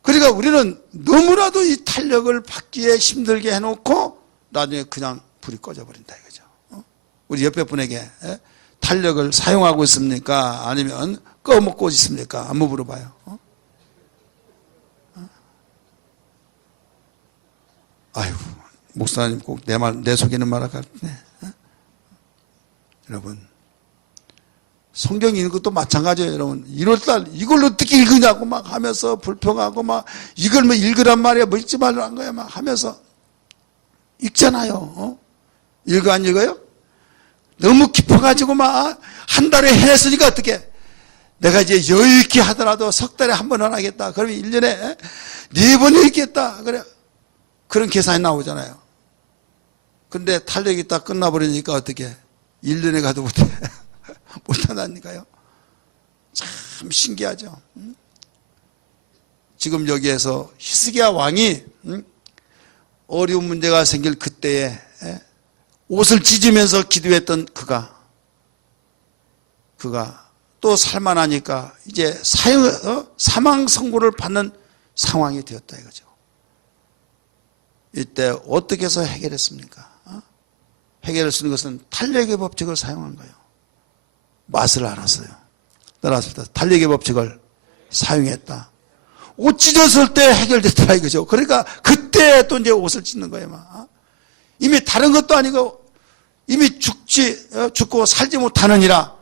그러니까 우리는 너무나도 이 탄력을 받기에 힘들게 해놓고 나중에 그냥 불이 꺼져버린다 이거죠. 우리 옆에 분에게 탄력을 사용하고 있습니까? 아니면 꺼먹고 있습니까? 한번 물어봐요. 아유, 목사님 꼭 내 속에는 말할까? 여러분, 성경 읽는 것도 마찬가지예요, 여러분. 1월달 이걸 어떻게 읽으냐고 막 하면서 불평하고 막 이걸 뭐 읽으란 말이야, 뭐 읽지 말란 거야 막 하면서 읽잖아요. 읽어 안 읽어요? 너무 깊어가지고 막 한 달에 해냈으니까 어떻게? 내가 이제 여유 있게 하더라도 석 달에 한 번은 하겠다. 그러면 1년에 4번 읽겠다. 그래. 그런 계산이 나오잖아요. 근데 탄력이 딱 끝나버리니까 어떻게? 1년에 가도 못한다니까요. 참 신기하죠. 지금 여기에서 히스기야 왕이 어려운 문제가 생길 그때에 옷을 찢으면서 기도했던 그가 또 살만하니까 이제 사망 선고를 받는 상황이 되었다 이거죠. 이때 어떻게 해서 해결했습니까? 해결할 수 있는 것은 탄력의 법칙을 사용한 거예요. 맛을 알았어요. 따라서 탄력의 법칙을 사용했다. 옷 찢었을 때 해결됐더라 이거죠. 그러니까 그때 또 이제 옷을 찢는 거예요. 막. 이미 다른 것도 아니고 이미 죽고 살지 못하느니라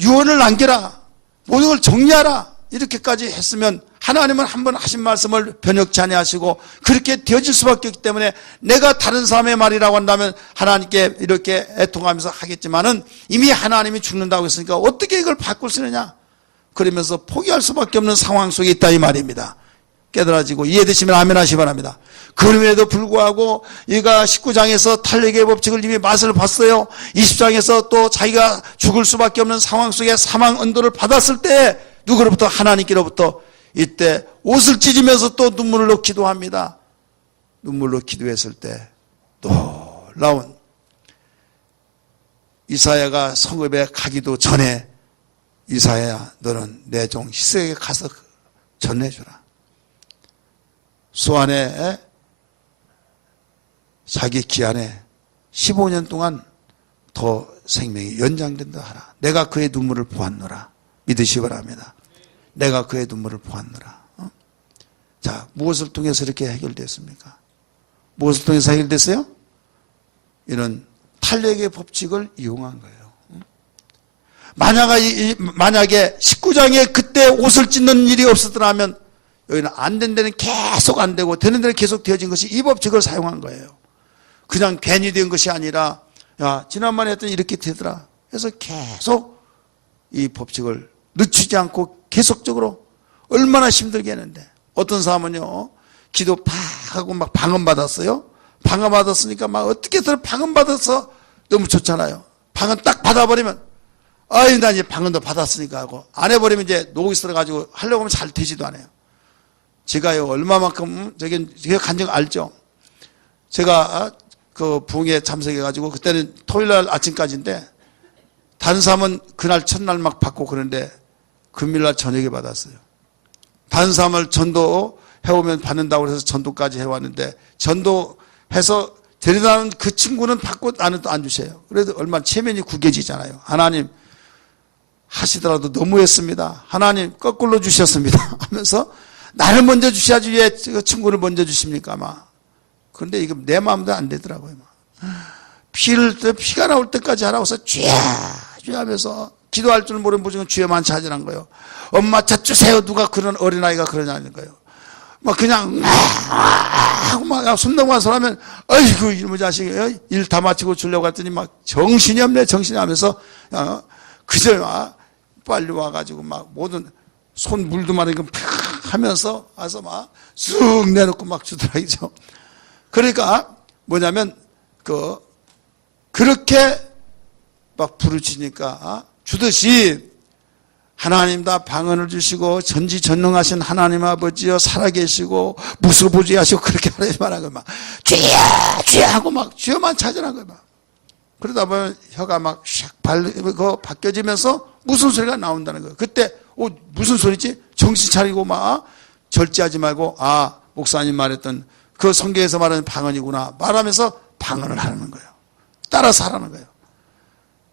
유언을 남겨라. 모든 걸 정리하라. 이렇게까지 했으면 하나님은 한 번 하신 말씀을 변혁치 아니하시고 그렇게 되어질 수밖에 없기 때문에 내가 다른 사람의 말이라고 한다면 하나님께 이렇게 애통하면서 하겠지만은 이미 하나님이 죽는다고 했으니까 어떻게 이걸 바꿀 수 있느냐? 그러면서 포기할 수밖에 없는 상황 속에 있다 이 말입니다. 깨달아지고 이해되시면 아멘 하시기 바랍니다. 그럼에도 불구하고 얘가 19장에서 탄력의 법칙을 이미 맛을 봤어요. 20장에서 또 자기가 죽을 수밖에 없는 상황 속에 사망 언도를 받았을 때 누구로부터? 하나님께로부터 이때 옷을 찢으면서 또 눈물로 기도합니다. 눈물로 기도했을 때 놀라운 이사야가 성읍에 가기도 전에 이사야야 너는 내 종 히스기야에게 가서 전해주라. 수안에 자기 기한에 15년 동안 더 생명이 연장된다 하라. 내가 그의 눈물을 보았노라. 믿으시기 바랍니다. 내가 그의 눈물을 보았노라. 자, 무엇을 통해서 이렇게 해결됐습니까? 무엇을 통해서 만약에 19장에 그때 옷을 찢는 일이 없었더라면 여기는 안 된 데는 계속 안 되고 되는 데는 계속 되어진 것이 이 법칙을 사용한 거예요. 그냥 괜히 된 것이 아니라 야 지난번에 했더니 이렇게 되더라. 그래서 계속 이 법칙을 늦추지 않고 계속적으로 얼마나 힘들게 했는데 어떤 사람은요 기도 팍 하고 막 방언 받았어요. 방언 받았으니까 막 어떻게든 방언 받아서 너무 좋잖아요. 방언 딱 받아버리면 아이 나 이제 방언도 받았으니까 하고 안 해버리면 이제 녹이 있어가지고 하려고 하면 잘 되지도 않아요. 제가요 얼마만큼 제가 간증 알죠. 제가 그 부흥에 참석해가지고 그때는 토요일날 아침까지인데 다른 사람은 그날 첫날 막 받고 그러는데 금요일날 저녁에 받았어요. 다른 사람을 전도 해오면 받는다고 해서 전도까지 해왔는데 전도해서 데려다는 그 친구는 받고 나는 또 안 주셔요. 그래도 얼마나 체면이 구겨지잖아요. 하나님 하시더라도 너무했습니다. 하나님 거꾸로 주셨습니다 하면서 나를 먼저 주셔야지 왜 그 친구를 먼저 주십니까 막. 그런데 이거 내 마음대로 안 되더라고요. 피가 나올 때까지 하라고서 주야 하면서 기도할 줄 모르는 무조건 주여만 찾으란 거예요. 엄마 차 주세요. 누가 그런 어린아이가 그러냐는 거예요. 막 그냥 하고 막 숨 넘어간 사람은 아이고 이놈의 자식이 일 다 마치고 주려고 했더니 막 정신이 없네 정신이 하면서 그저 막 빨리 와가지고 막 모든 손 물도 마르고 하면서 와서 막 쑥 내놓고 막 주더라고요. 그러니까 뭐냐면 그렇게 막 부르짖으니까 주듯이 하나님 다 방언을 주시고 전지전능하신 하나님 아버지여 살아계시고 무소부지하시고 그렇게 말하는 거예요. 막 주여 주여 하고 막 주여만 찾으라는 거예요. 막. 그러다 보면 혀가 막 샥 바뀌어지면서 무슨 소리가 나온다는 거예요. 그때 무슨 소리지? 정신 차리고 막 절제하지 말고 목사님 말했던 그 성경에서 말하는 방언이구나 말하면서 방언을 하는 거예요. 따라서 하라는 거예요.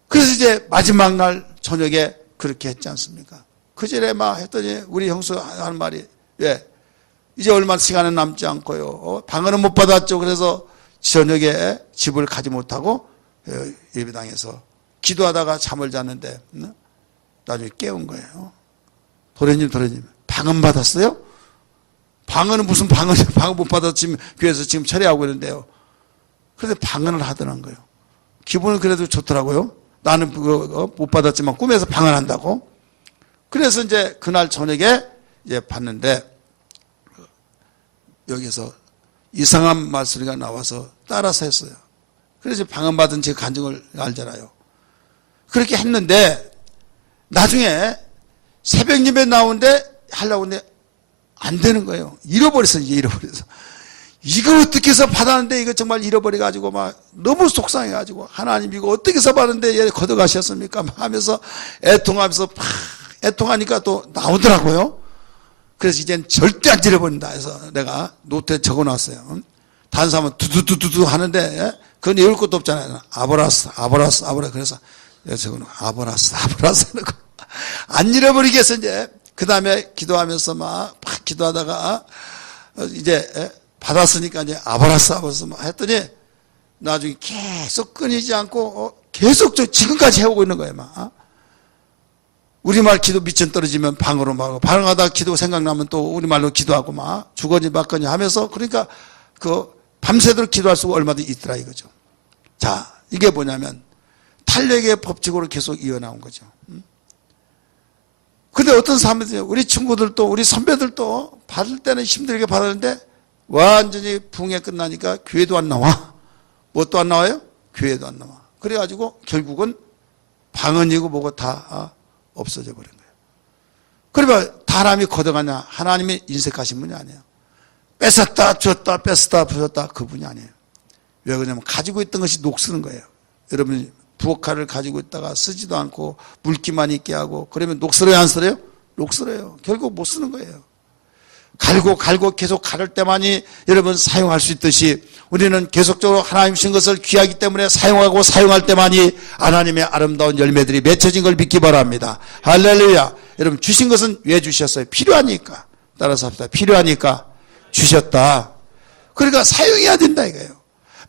그래서 이제 마지막 날 저녁에 그렇게 했지 않습니까? 그 전에 막 했더니 우리 형수 하는 말이 이제 얼마 시간은 남지 않고요. 방언은 못 받았죠. 그래서 저녁에 집을 가지 못하고 예배당에서 기도하다가 잠을 잤는데 나중에 깨운 거예요. 도련님 방언 받았어요? 방언은 무슨 방언이야. 방언 못 받아서 지금 교회에서 지금 처리하고 있는데요. 그런데 방언을 하더란 거예요. 기분은 그래도 좋더라고요. 나는 못 받았지만 꿈에서 방언한다고. 그래서 이제 그날 저녁에 이제 봤는데 여기서 이상한 말소리가 나와서 따라서 했어요. 그래서 방언 받은 제 간증을 알잖아요. 그렇게 했는데 나중에 새벽 예배 나오는데 하려고 했는데 안 되는 거예요. 잃어버렸어. 이거 어떻게 해서 받았는데 이거 정말 잃어버려가지고 막 너무 속상해가지고 하나님 이거 어떻게 해서 받았는데 얘 걷어가셨습니까? 막 하면서 애통하면서 애통하니까 또 나오더라고요. 그래서 이젠 절대 안 잃어버린다 해서 내가 노트에 적어놨어요. 다른 사람은 두두두두 하는데 그건 외울 것도 없잖아요. 아보라스 그래서 내가 적어놓고 아보라스 하는 거. 안 잃어버리게 해서 이제 그 다음에 기도하면서 막 기도하다가 이제 받았으니까 이제 아보라스 했더니 나중에 계속 끊이지 않고 계속 지금까지 해오고 있는 거예요. 막. 우리말 기도 미천 떨어지면 방으로 막 방하다 기도 생각나면 또 우리말로 기도하고 막 주거니 받거니 하면서 그러니까 밤새도록 기도할 수가 얼마든지 있더라 이거죠. 자, 이게 뭐냐면 탄력의 법칙으로 계속 이어나온 거죠. 근데 어떤 사람들이 우리 친구들도 우리 선배들도 받을 때는 힘들게 받았는데 완전히 붕에 끝나니까 교회도 안 나와. 뭣도 안 나와요? 교회도 안 나와. 그래가지고 결국은 방언이고 뭐고 다 없어져 버린 거예요. 그러면 사람이 걷어가냐? 하나님이 인색하신 분이 아니에요. 뺏었다 줬다 뺏었다 부었다 그분이 아니에요. 왜 그러냐면 가지고 있던 것이 녹슬은 거예요. 여러분이 부엌칼을 가지고 있다가 쓰지도 않고 물기만 있게 하고 그러면 녹슬어요 안 슬어요? 녹슬어요. 결국 못 쓰는 거예요. 갈고 계속 가를 때만이 여러분 사용할 수 있듯이 우리는 계속적으로 하나님 주신 것을 귀하기 때문에 사용하고 사용할 때만이 하나님의 아름다운 열매들이 맺혀진 걸 믿기 바랍니다. 할렐루야. 여러분 주신 것은 왜 주셨어요? 필요하니까. 따라서 합시다. 필요하니까 주셨다. 그러니까 사용해야 된다 이거예요.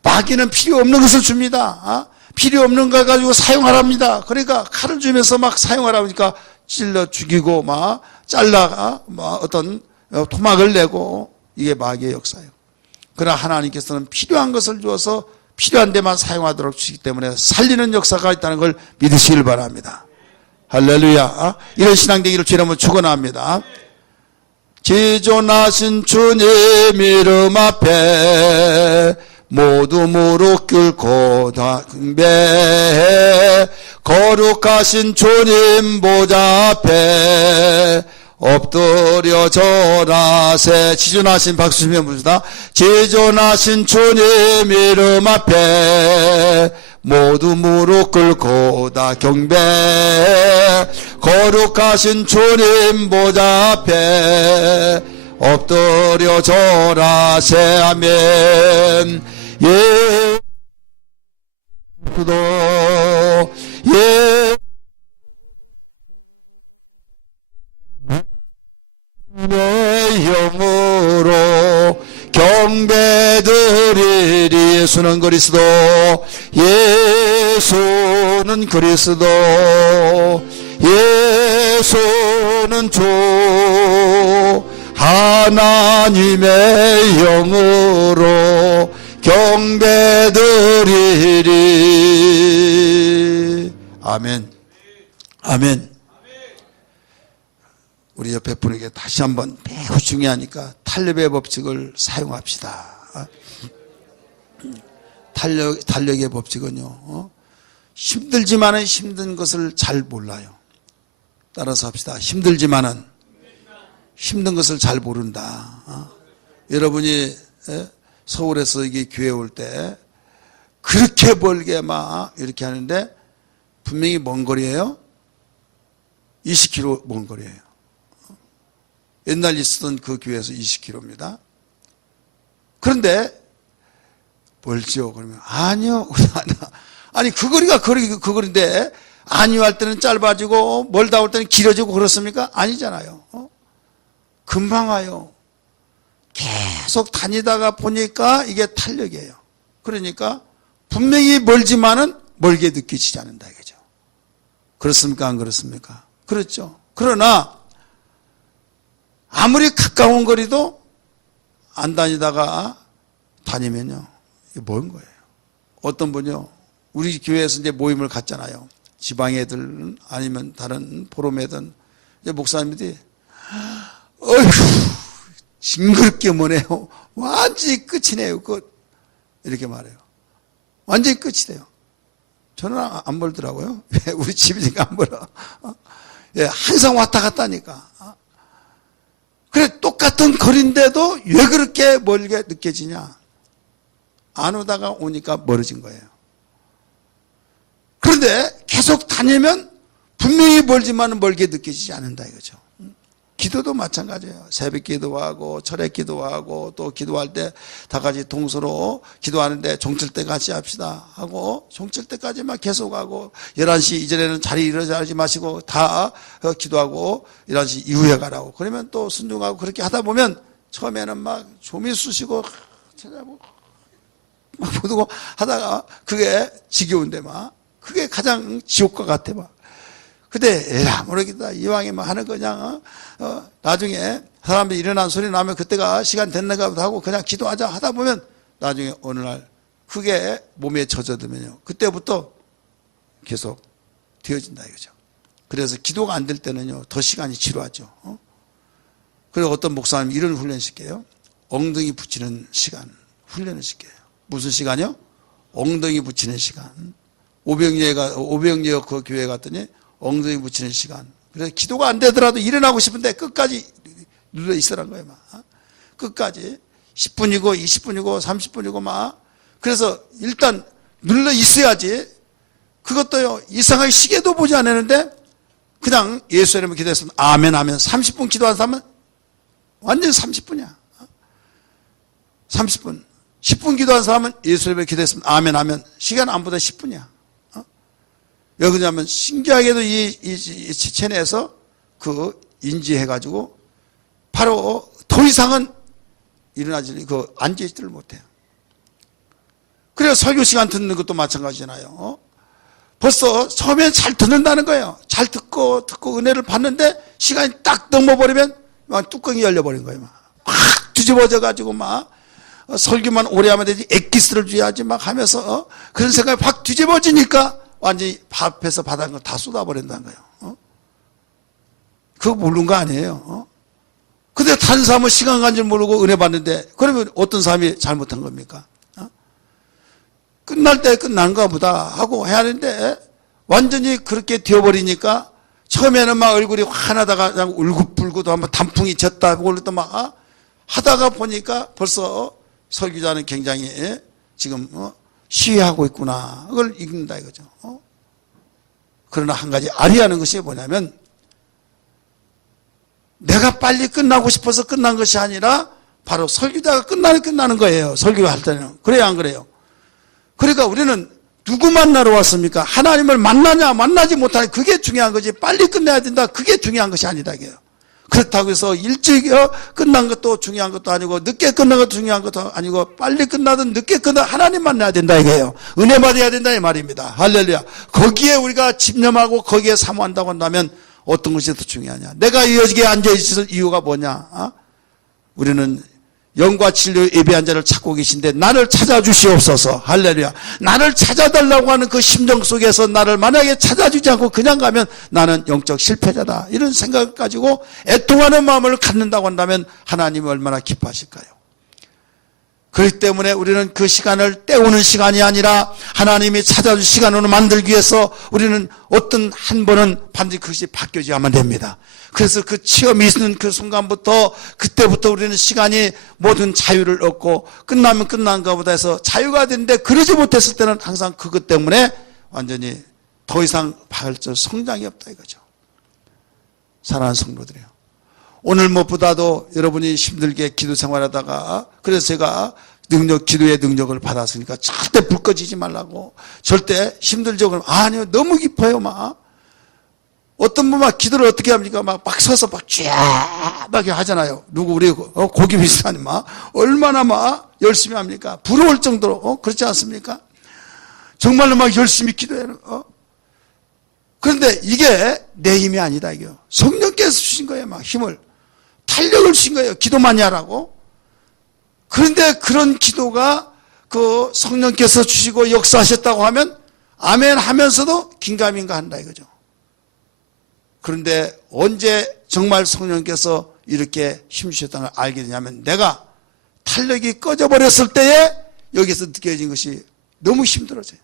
마귀는 필요 없는 것을 줍니다. 필요 없는 걸 가지고 사용하랍니다. 그러니까 칼을 주면서 막 사용하라 보니까 찔러 죽이고 막 잘라 막 어떤 토막을 내고, 이게 마귀의 역사예요. 그러나 하나님께서는 필요한 것을 주어서 필요한 데만 사용하도록 주시기 때문에 살리는 역사가 있다는 걸 믿으시길 바랍니다. 할렐루야. 이런 신앙 되기를 주님 한번 축원합니다. 지존하신 주님 이름 앞에 모두 무릎 꿇고 다 경배, 거룩하신 주님 보좌 앞에 엎드려 절하세. 지존하신 박수 치면 봅시다. 지존하신 주님 이름 앞에 모두 무릎 꿇고 다 경배, 거룩하신 주님 보좌 앞에 엎드려 절하세. 아멘. 예, 기도, 예, 내 영으로 경배드리리. 예수는 그리스도, 예수는 그리스도, 예수는 주 하나님의 영으로 경배드리리. 아멘. 아멘. 우리 옆에 분에게 다시 한번 매우 중요하니까 탄력의 법칙을 사용합시다. 탄력의 법칙은요, 힘들지만은 힘든 것을 잘 몰라요. 따라서 합시다. 힘들지만은 힘든 것을 잘 모른다. 여러분이 서울에서 이게 교회 올 때 그렇게 멀게 막 이렇게 하는데 분명히 먼 거리예요. 20km 먼 거리예요. 옛날 있었던 그 교회에서 20km입니다. 그런데 멀지요? 그러면 아니요. 아니 그 거리가 그 거리인데 아니요 할 때는 짧아지고 멀다 올 때는 길어지고 그렇습니까? 아니잖아요. 금방 와요. 계속 다니다가 보니까 이게 탄력이에요. 그러니까 분명히 멀지만은 멀게 느껴지지 않는다 이거죠. 그렇습니까? 안 그렇습니까? 그렇죠. 그러나 아무리 가까운 거리도 안 다니다가 다니면요, 이게 먼 거예요. 어떤 분이요, 우리 교회에서 이제 모임을 갖잖아요. 지방 애들 아니면 다른 포럼 애들, 이제 목사님들이 어휴 징그럽게 뭐네요. 완전히 끝이네요. 끝. 이렇게 말해요. 완전히 끝이 돼요. 저는 안 멀더라고요. 우리 집이니까 안 멀어. 예, 항상 왔다 갔다 하니까. 그래, 똑같은 거리인데도 왜 그렇게 멀게 느껴지냐? 안 오다가 오니까 멀어진 거예요. 그런데 계속 다니면 분명히 멀지만 멀게 느껴지지 않는다 이거죠. 기도도 마찬가지예요. 새벽 기도하고 철회 기도하고 또 기도할 때 다 같이 동서로 기도하는데 종칠 때 같이 합시다 하고 종칠 때까지만 계속하고 11시 이전에는 자리 일어나지 마시고 다 기도하고 11시 이후에 가라고. 그러면 또 순종하고 그렇게 하다 보면 처음에는 막 조미 쑤시고 찾아보고 막 보고 하다가 그게 지겨운데 막 그게 가장 지옥과 같아 막. 근데 에라 모르겠다 이왕에 뭐 하는 거냐. 나중에 사람들이 일어난 소리 나면 그때가 시간 됐는가 보다 하고 그냥 기도하자 하다 보면 나중에 어느 날 그게 몸에 젖어들면요 그때부터 계속 되어진다 이거죠. 그래서 기도가 안 될 때는요 더 시간이 지루하죠. 그리고 어떤 목사님이 이런 훈련 시켜요. 엉덩이 붙이는 시간 훈련을 시켜요. 무슨 시간이요? 엉덩이 붙이는 시간. 오병리역 그 교회 갔더니 엉덩이 붙이는 시간. 그래서 기도가 안 되더라도 일어나고 싶은데 끝까지 눌러 있으란 거예요. 막. 끝까지 10분이고 20분이고 30분이고 막. 그래서 일단 눌러 있어야지. 그것도요 이상하게 시계도 보지 않았는데 그냥 예수 이름으로 기도했으면 아멘 하면 30분 기도한 사람은 완전 30분이야. 30분. 10분 기도한 사람은 예수 이름으로 기도했으면 아멘 하면 시간 안 보다 10분이야. 왜 그러냐면 신기하게도 이 체내에서 그 인지해가지고 바로 더 이상은 일어나지 앉아있지를 못해요. 그래서 설교 시간 듣는 것도 마찬가지잖아요. 벌써 처음엔 잘 듣는다는 거예요. 잘 듣고 은혜를 받는데 시간이 딱 넘어버리면 막 뚜껑이 열려버린 거예요. 막 뒤집어져가지고 막 설교만 오래 하면 되지 엑기스를 줘야지 막 하면서 그런 생각이 확 뒤집어지니까 완전히 앞에서 받은 거 다 쏟아버린다는 거예요. 그거 모르는 거 아니에요. 근데 다른 사람은 시간 간 줄 모르고 은혜 받는데 그러면 어떤 사람이 잘못한 겁니까? 끝날 때 끝난가 보다 하고 해야 하는데 완전히 그렇게 되어버리니까 처음에는 막 얼굴이 환하다가 그냥 울긋불긋 한번 단풍이 졌다 그걸로 막 하다가 보니까 벌써 설교자는 굉장히 지금 시위하고 있구나 그걸 읽는다 이거죠. 그러나 한 가지 알아야 하는 것이 뭐냐면 내가 빨리 끝나고 싶어서 끝난 것이 아니라 바로 설교자가 끝나는 거예요. 설교를 할 때는. 그래요 안 그래요? 그러니까 우리는 누구 만나러 왔습니까? 하나님을 만나냐 만나지 못하냐 그게 중요한 거지 빨리 끝내야 된다 그게 중요한 것이 아니다 이게요. 그렇다고 해서 일찍 끝난 것도 중요한 것도 아니고 늦게 끝난 것도 중요한 것도 아니고 빨리 끝나든 늦게 끝나든 하나님 만나야 된다 이거예요. 은혜 받아야 된다 이 말입니다. 할렐루야. 거기에 우리가 집념하고 거기에 사모한다고 한다면 어떤 것이 더 중요하냐. 내가 여기에 앉아있을 이유가 뭐냐. 우리는 영과 진료 예배한 자를 찾고 계신데 나를 찾아주시옵소서. 할렐루야. 나를 찾아달라고 하는 그 심정 속에서 나를 만약에 찾아주지 않고 그냥 가면 나는 영적 실패자다 이런 생각을 가지고 애통하는 마음을 갖는다고 한다면 하나님이 얼마나 기뻐하실까요? 그렇기 때문에 우리는 그 시간을 때우는 시간이 아니라 하나님이 찾아준 시간으로 만들기 위해서 우리는 어떤 한 번은 반드시 그것이 바뀌어야만 됩니다. 그래서 그 체험이 있는 그 순간부터 그때부터 우리는 시간이 모든 자유를 얻고 끝나면 끝난가 보다 해서 자유가 되는데 그러지 못했을 때는 항상 그것 때문에 완전히 더 이상 발전 성장이 없다 이거죠. 사랑하는 성도들이요. 오늘 무엇보다도 여러분이 힘들게 기도 생활하다가 그래서 제가 기도의 능력을 받았으니까 절대 불 꺼지지 말라고 절대 힘들죠. 그러면 아니요 너무 깊어요 막 어떤 분만 기도를 어떻게 합니까? 막 서서 막 하잖아요. 누구 우리 고기 비슷하니 막 얼마나 막 열심히 합니까? 부러울 정도로 그렇지 않습니까? 정말로 막 열심히 기도해요. 그런데 이게 내 힘이 아니다 이게요. 성령께서 주신 거예요. 막 힘을 탄력을 주신 거예요. 기도 많이 하라고. 그런데 그런 기도가 그 성령께서 주시고 역사하셨다고 하면 아멘 하면서도 긴가민가 한다 이거죠. 그런데 언제 정말 성령께서 이렇게 힘주셨다는 걸 알게 되냐면 내가 탄력이 꺼져버렸을 때에 여기서 느껴진 것이 너무 힘들어져요.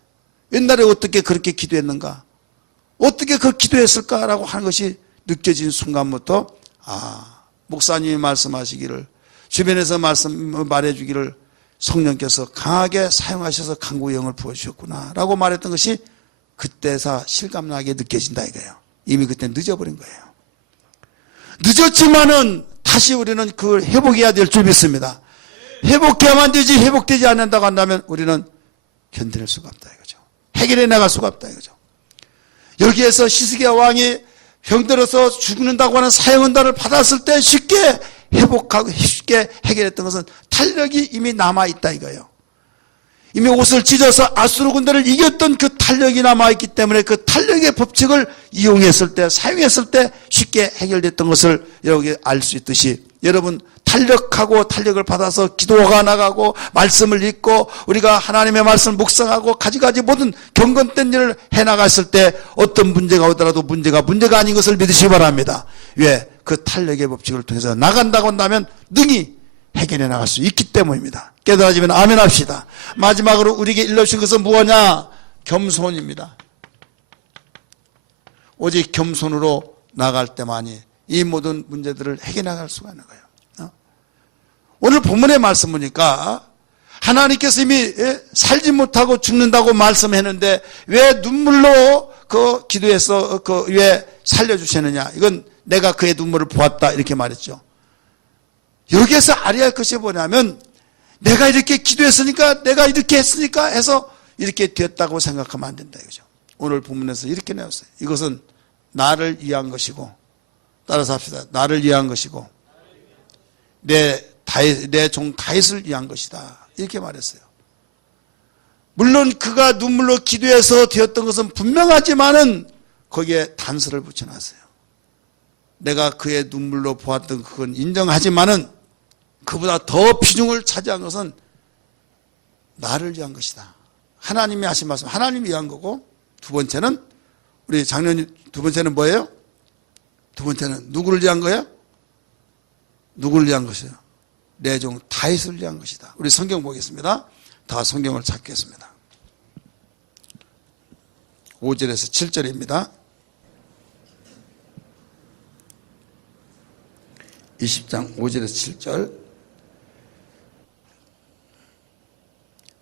옛날에 어떻게 그렇게 기도했는가 어떻게 그 기도했을까라고 하는 것이 느껴진 순간부터 목사님이 말씀하시기를 주변에서 말해주기를 성령께서 강하게 사용하셔서 강구의 영을 부어주셨구나 라고 말했던 것이 그때서 실감나게 느껴진다 이거예요. 이미 그때 늦어버린 거예요. 늦었지만은 다시 우리는 그걸 회복해야 될 줄 믿습니다. 회복해야만 되지 회복되지 않는다고 한다면 우리는 견뎌낼 수가 없다 이거죠. 해결해 나갈 수가 없다 이거죠. 여기에서 히스기야 왕이 병들어서 죽는다고 하는 사형언단을 받았을 때 쉽게 회복하고 쉽게 해결했던 것은 탄력이 이미 남아있다 이거예요. 이미 옷을 찢어서 아수르 군대를 이겼던 그 탄력이 남아있기 때문에 그 탄력의 법칙을 이용했을 때 사용했을 때 쉽게 해결됐던 것을 여기 알 수 있듯이 여러분 탄력하고 탄력을 받아서 기도가 나가고 말씀을 읽고 우리가 하나님의 말씀을 묵상하고 가지가지 모든 경건된 일을 해나갔을 때 어떤 문제가 오더라도 문제가 아닌 것을 믿으시기 바랍니다. 왜? 그 탄력의 법칙을 통해서 나간다고 한다면 능히 해결해 나갈 수 있기 때문입니다. 깨달아지면 아멘 합시다. 마지막으로 우리에게 일러주신 것은 무엇이냐? 겸손입니다. 오직 겸손으로 나갈 때만이 이 모든 문제들을 해결해 나갈 수가 있는 거예요. 오늘 본문의 말씀 보니까 하나님께서 이미 살지 못하고 죽는다고 말씀했는데 왜 눈물로 그 기도해서 왜 살려주시느냐? 이건 내가 그의 눈물을 보았다 이렇게 말했죠. 여기에서 알아야 할 것이 뭐냐면 내가 이렇게 기도했으니까 내가 이렇게 했으니까 해서 이렇게 되었다고 생각하면 안 된다 이거죠. 오늘 본문에서 이렇게 나왔어요. 이것은 나를 위한 것이고 따라서 합시다. 나를 위한 것이고 내 종 다윗을 위한 것이다 이렇게 말했어요. 물론 그가 눈물로 기도해서 되었던 것은 분명하지만은 거기에 단서를 붙여놨어요. 내가 그의 눈물로 보았던 그건 인정하지만은 그보다 더 비중을 차지한 것은 나를 위한 것이다. 하나님이 하신 말씀, 하나님을 위한 거고, 두 번째는 우리 장로님, 두 번째는 뭐예요? 두 번째는 누구를 위한 거예요? 누구를 위한 것이요? 내 종 다윗을 위한 것이다. 우리 성경 보겠습니다. 다 성경을 찾겠습니다. 5절에서 7절입니다. 20장 5절에서 7절.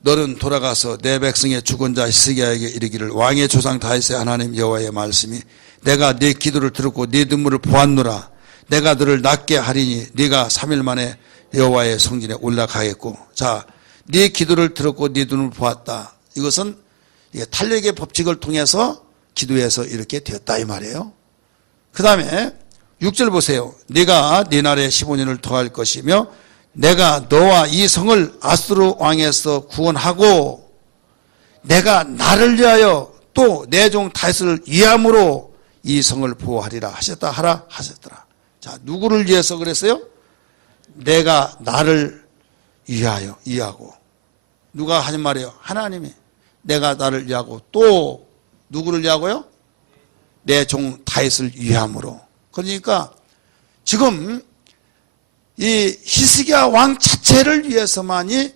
너는 돌아가서 내 백성의 죽은 자 히스기야에게 이르기를 왕의 조상 다윗의 하나님 여호와의 말씀이 내가 네 기도를 들었고 네 눈물을 보았노라. 내가 너를 낫게 하리니 네가 3일 만에 여호와의 성전에 올라가겠고. 자, 네 기도를 들었고 네 눈을 보았다. 이것은 탄력의 법칙을 통해서 기도해서 이렇게 되었다 이 말이에요. 그 다음에 6절 보세요. 네가 네 날에 15년을 더할 것이며 내가 너와 이 성을 아수르 왕에서 구원하고 내가 나를 위하여 또 내 종 다윗을 위함으로 이 성을 보호하리라 하셨다 하라 하셨더라. 자, 누구를 위해서 그랬어요? 내가 나를 위하고. 누가 하는 말이에요? 하나님이. 내가 나를 위하고 또 누구를 위하고요? 내 종 다윗을 위함으로. 그러니까 지금 이 히스기야 왕 자체를 위해서만이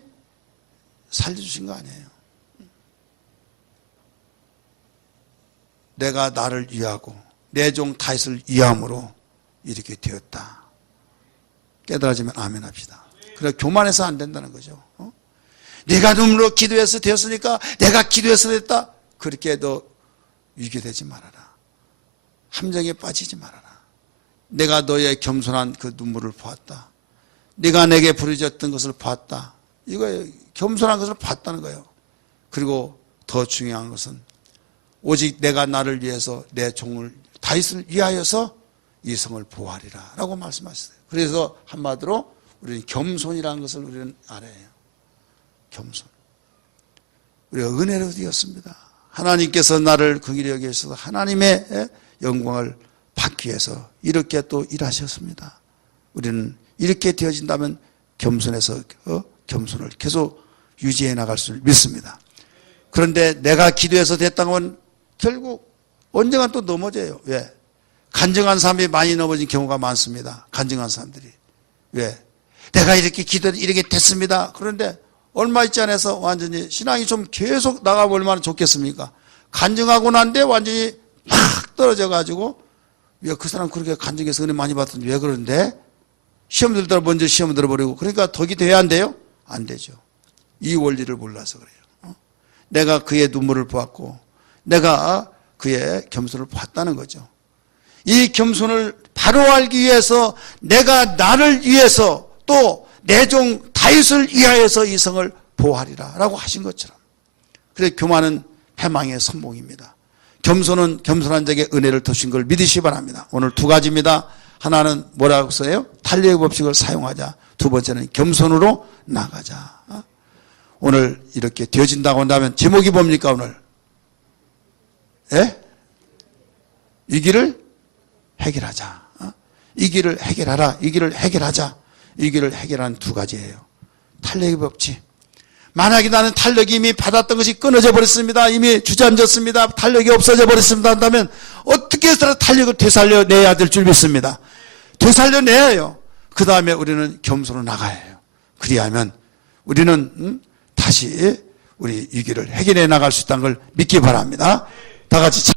살려주신 거 아니에요. 내가 나를 위하고 내 종 다윗을 위함으로 이렇게 되었다. 깨달아지면 아멘 합시다. 그래 교만해서 안 된다는 거죠. 내가 눈물로 기도해서 되었으니까 내가 기도해서 됐다. 그렇게 너 위기되지 말아라. 함정에 빠지지 말아라. 내가 너의 겸손한 그 눈물을 보았다. 네가 내게 부르짖었던 것을 봤다. 이거예요. 겸손한 것을 봤다는 거예요. 그리고 더 중요한 것은 오직 내가 나를 위해서 내 종을 다윗을 위하여서 이 성을 보호하리라 라고 말씀하셨어요. 그래서 한마디로 우리는 겸손이라는 것을 우리는 알아야 해요. 겸손. 우리가 은혜로 되었습니다. 하나님께서 나를 긍휼히 여기셔서 하나님의 영광을 받기 위해서 이렇게 또 일하셨습니다. 우리는 이렇게 되어진다면 겸손해서 겸손을 계속 유지해 나갈 수 믿습니다. 그런데 내가 기도해서 됐다는 건 결국 언젠가 또 넘어져요. 왜? 간증한 사람이 많이 넘어진 경우가 많습니다. 간증한 사람들이. 왜? 내가 이렇게 기도해서 이렇게 됐습니다. 그런데 얼마 있지 않아서 완전히 신앙이 좀 계속 나가볼 만한 좋겠습니까? 간증하고 난데 완전히 막 떨어져 가지고 왜 그 사람 그렇게 간증해서 은혜 많이 받던데 왜 그런데? 시험 들더라 먼저 시험 들어버리고 그러니까 덕이 돼야 안 돼요? 안 되죠. 이 원리를 몰라서 그래요. 내가 그의 눈물을 보았고 내가 그의 겸손을 봤다는 거죠. 이 겸손을 바로 알기 위해서 내가 나를 위해서 또 내 종 다윗을 위하여서 이 성을 보호하리라 라고 하신 것처럼. 그래 교만은 패망의 선봉입니다. 겸손은 겸손한 자에게 은혜를 더신 걸 믿으시기 바랍니다. 오늘 두 가지입니다. 하나는 뭐라고 써요? 탄력의 법칙을 사용하자. 두 번째는 겸손으로 나가자. 오늘 이렇게 되어진다고 한다면 제목이 뭡니까 오늘? 예? 이 길을 해결하자. 이 길을 해결하라. 이 길을 해결하자. 이 길을 해결하는 두 가지예요. 탄력의 법칙. 만약에 나는 탄력이 이미 받았던 것이 끊어져 버렸습니다. 이미 주저앉았습니다. 탄력이 없어져 버렸습니다. 한다면 어떻게 해서라도 탄력을 되살려내야 될 줄 믿습니다. 되살려내야 해요. 그 다음에 우리는 겸손으로 나가야 해요. 그리하면 우리는 다시 우리 이 길을 해결해 나갈 수 있다는 걸 믿기 바랍니다. 다 같이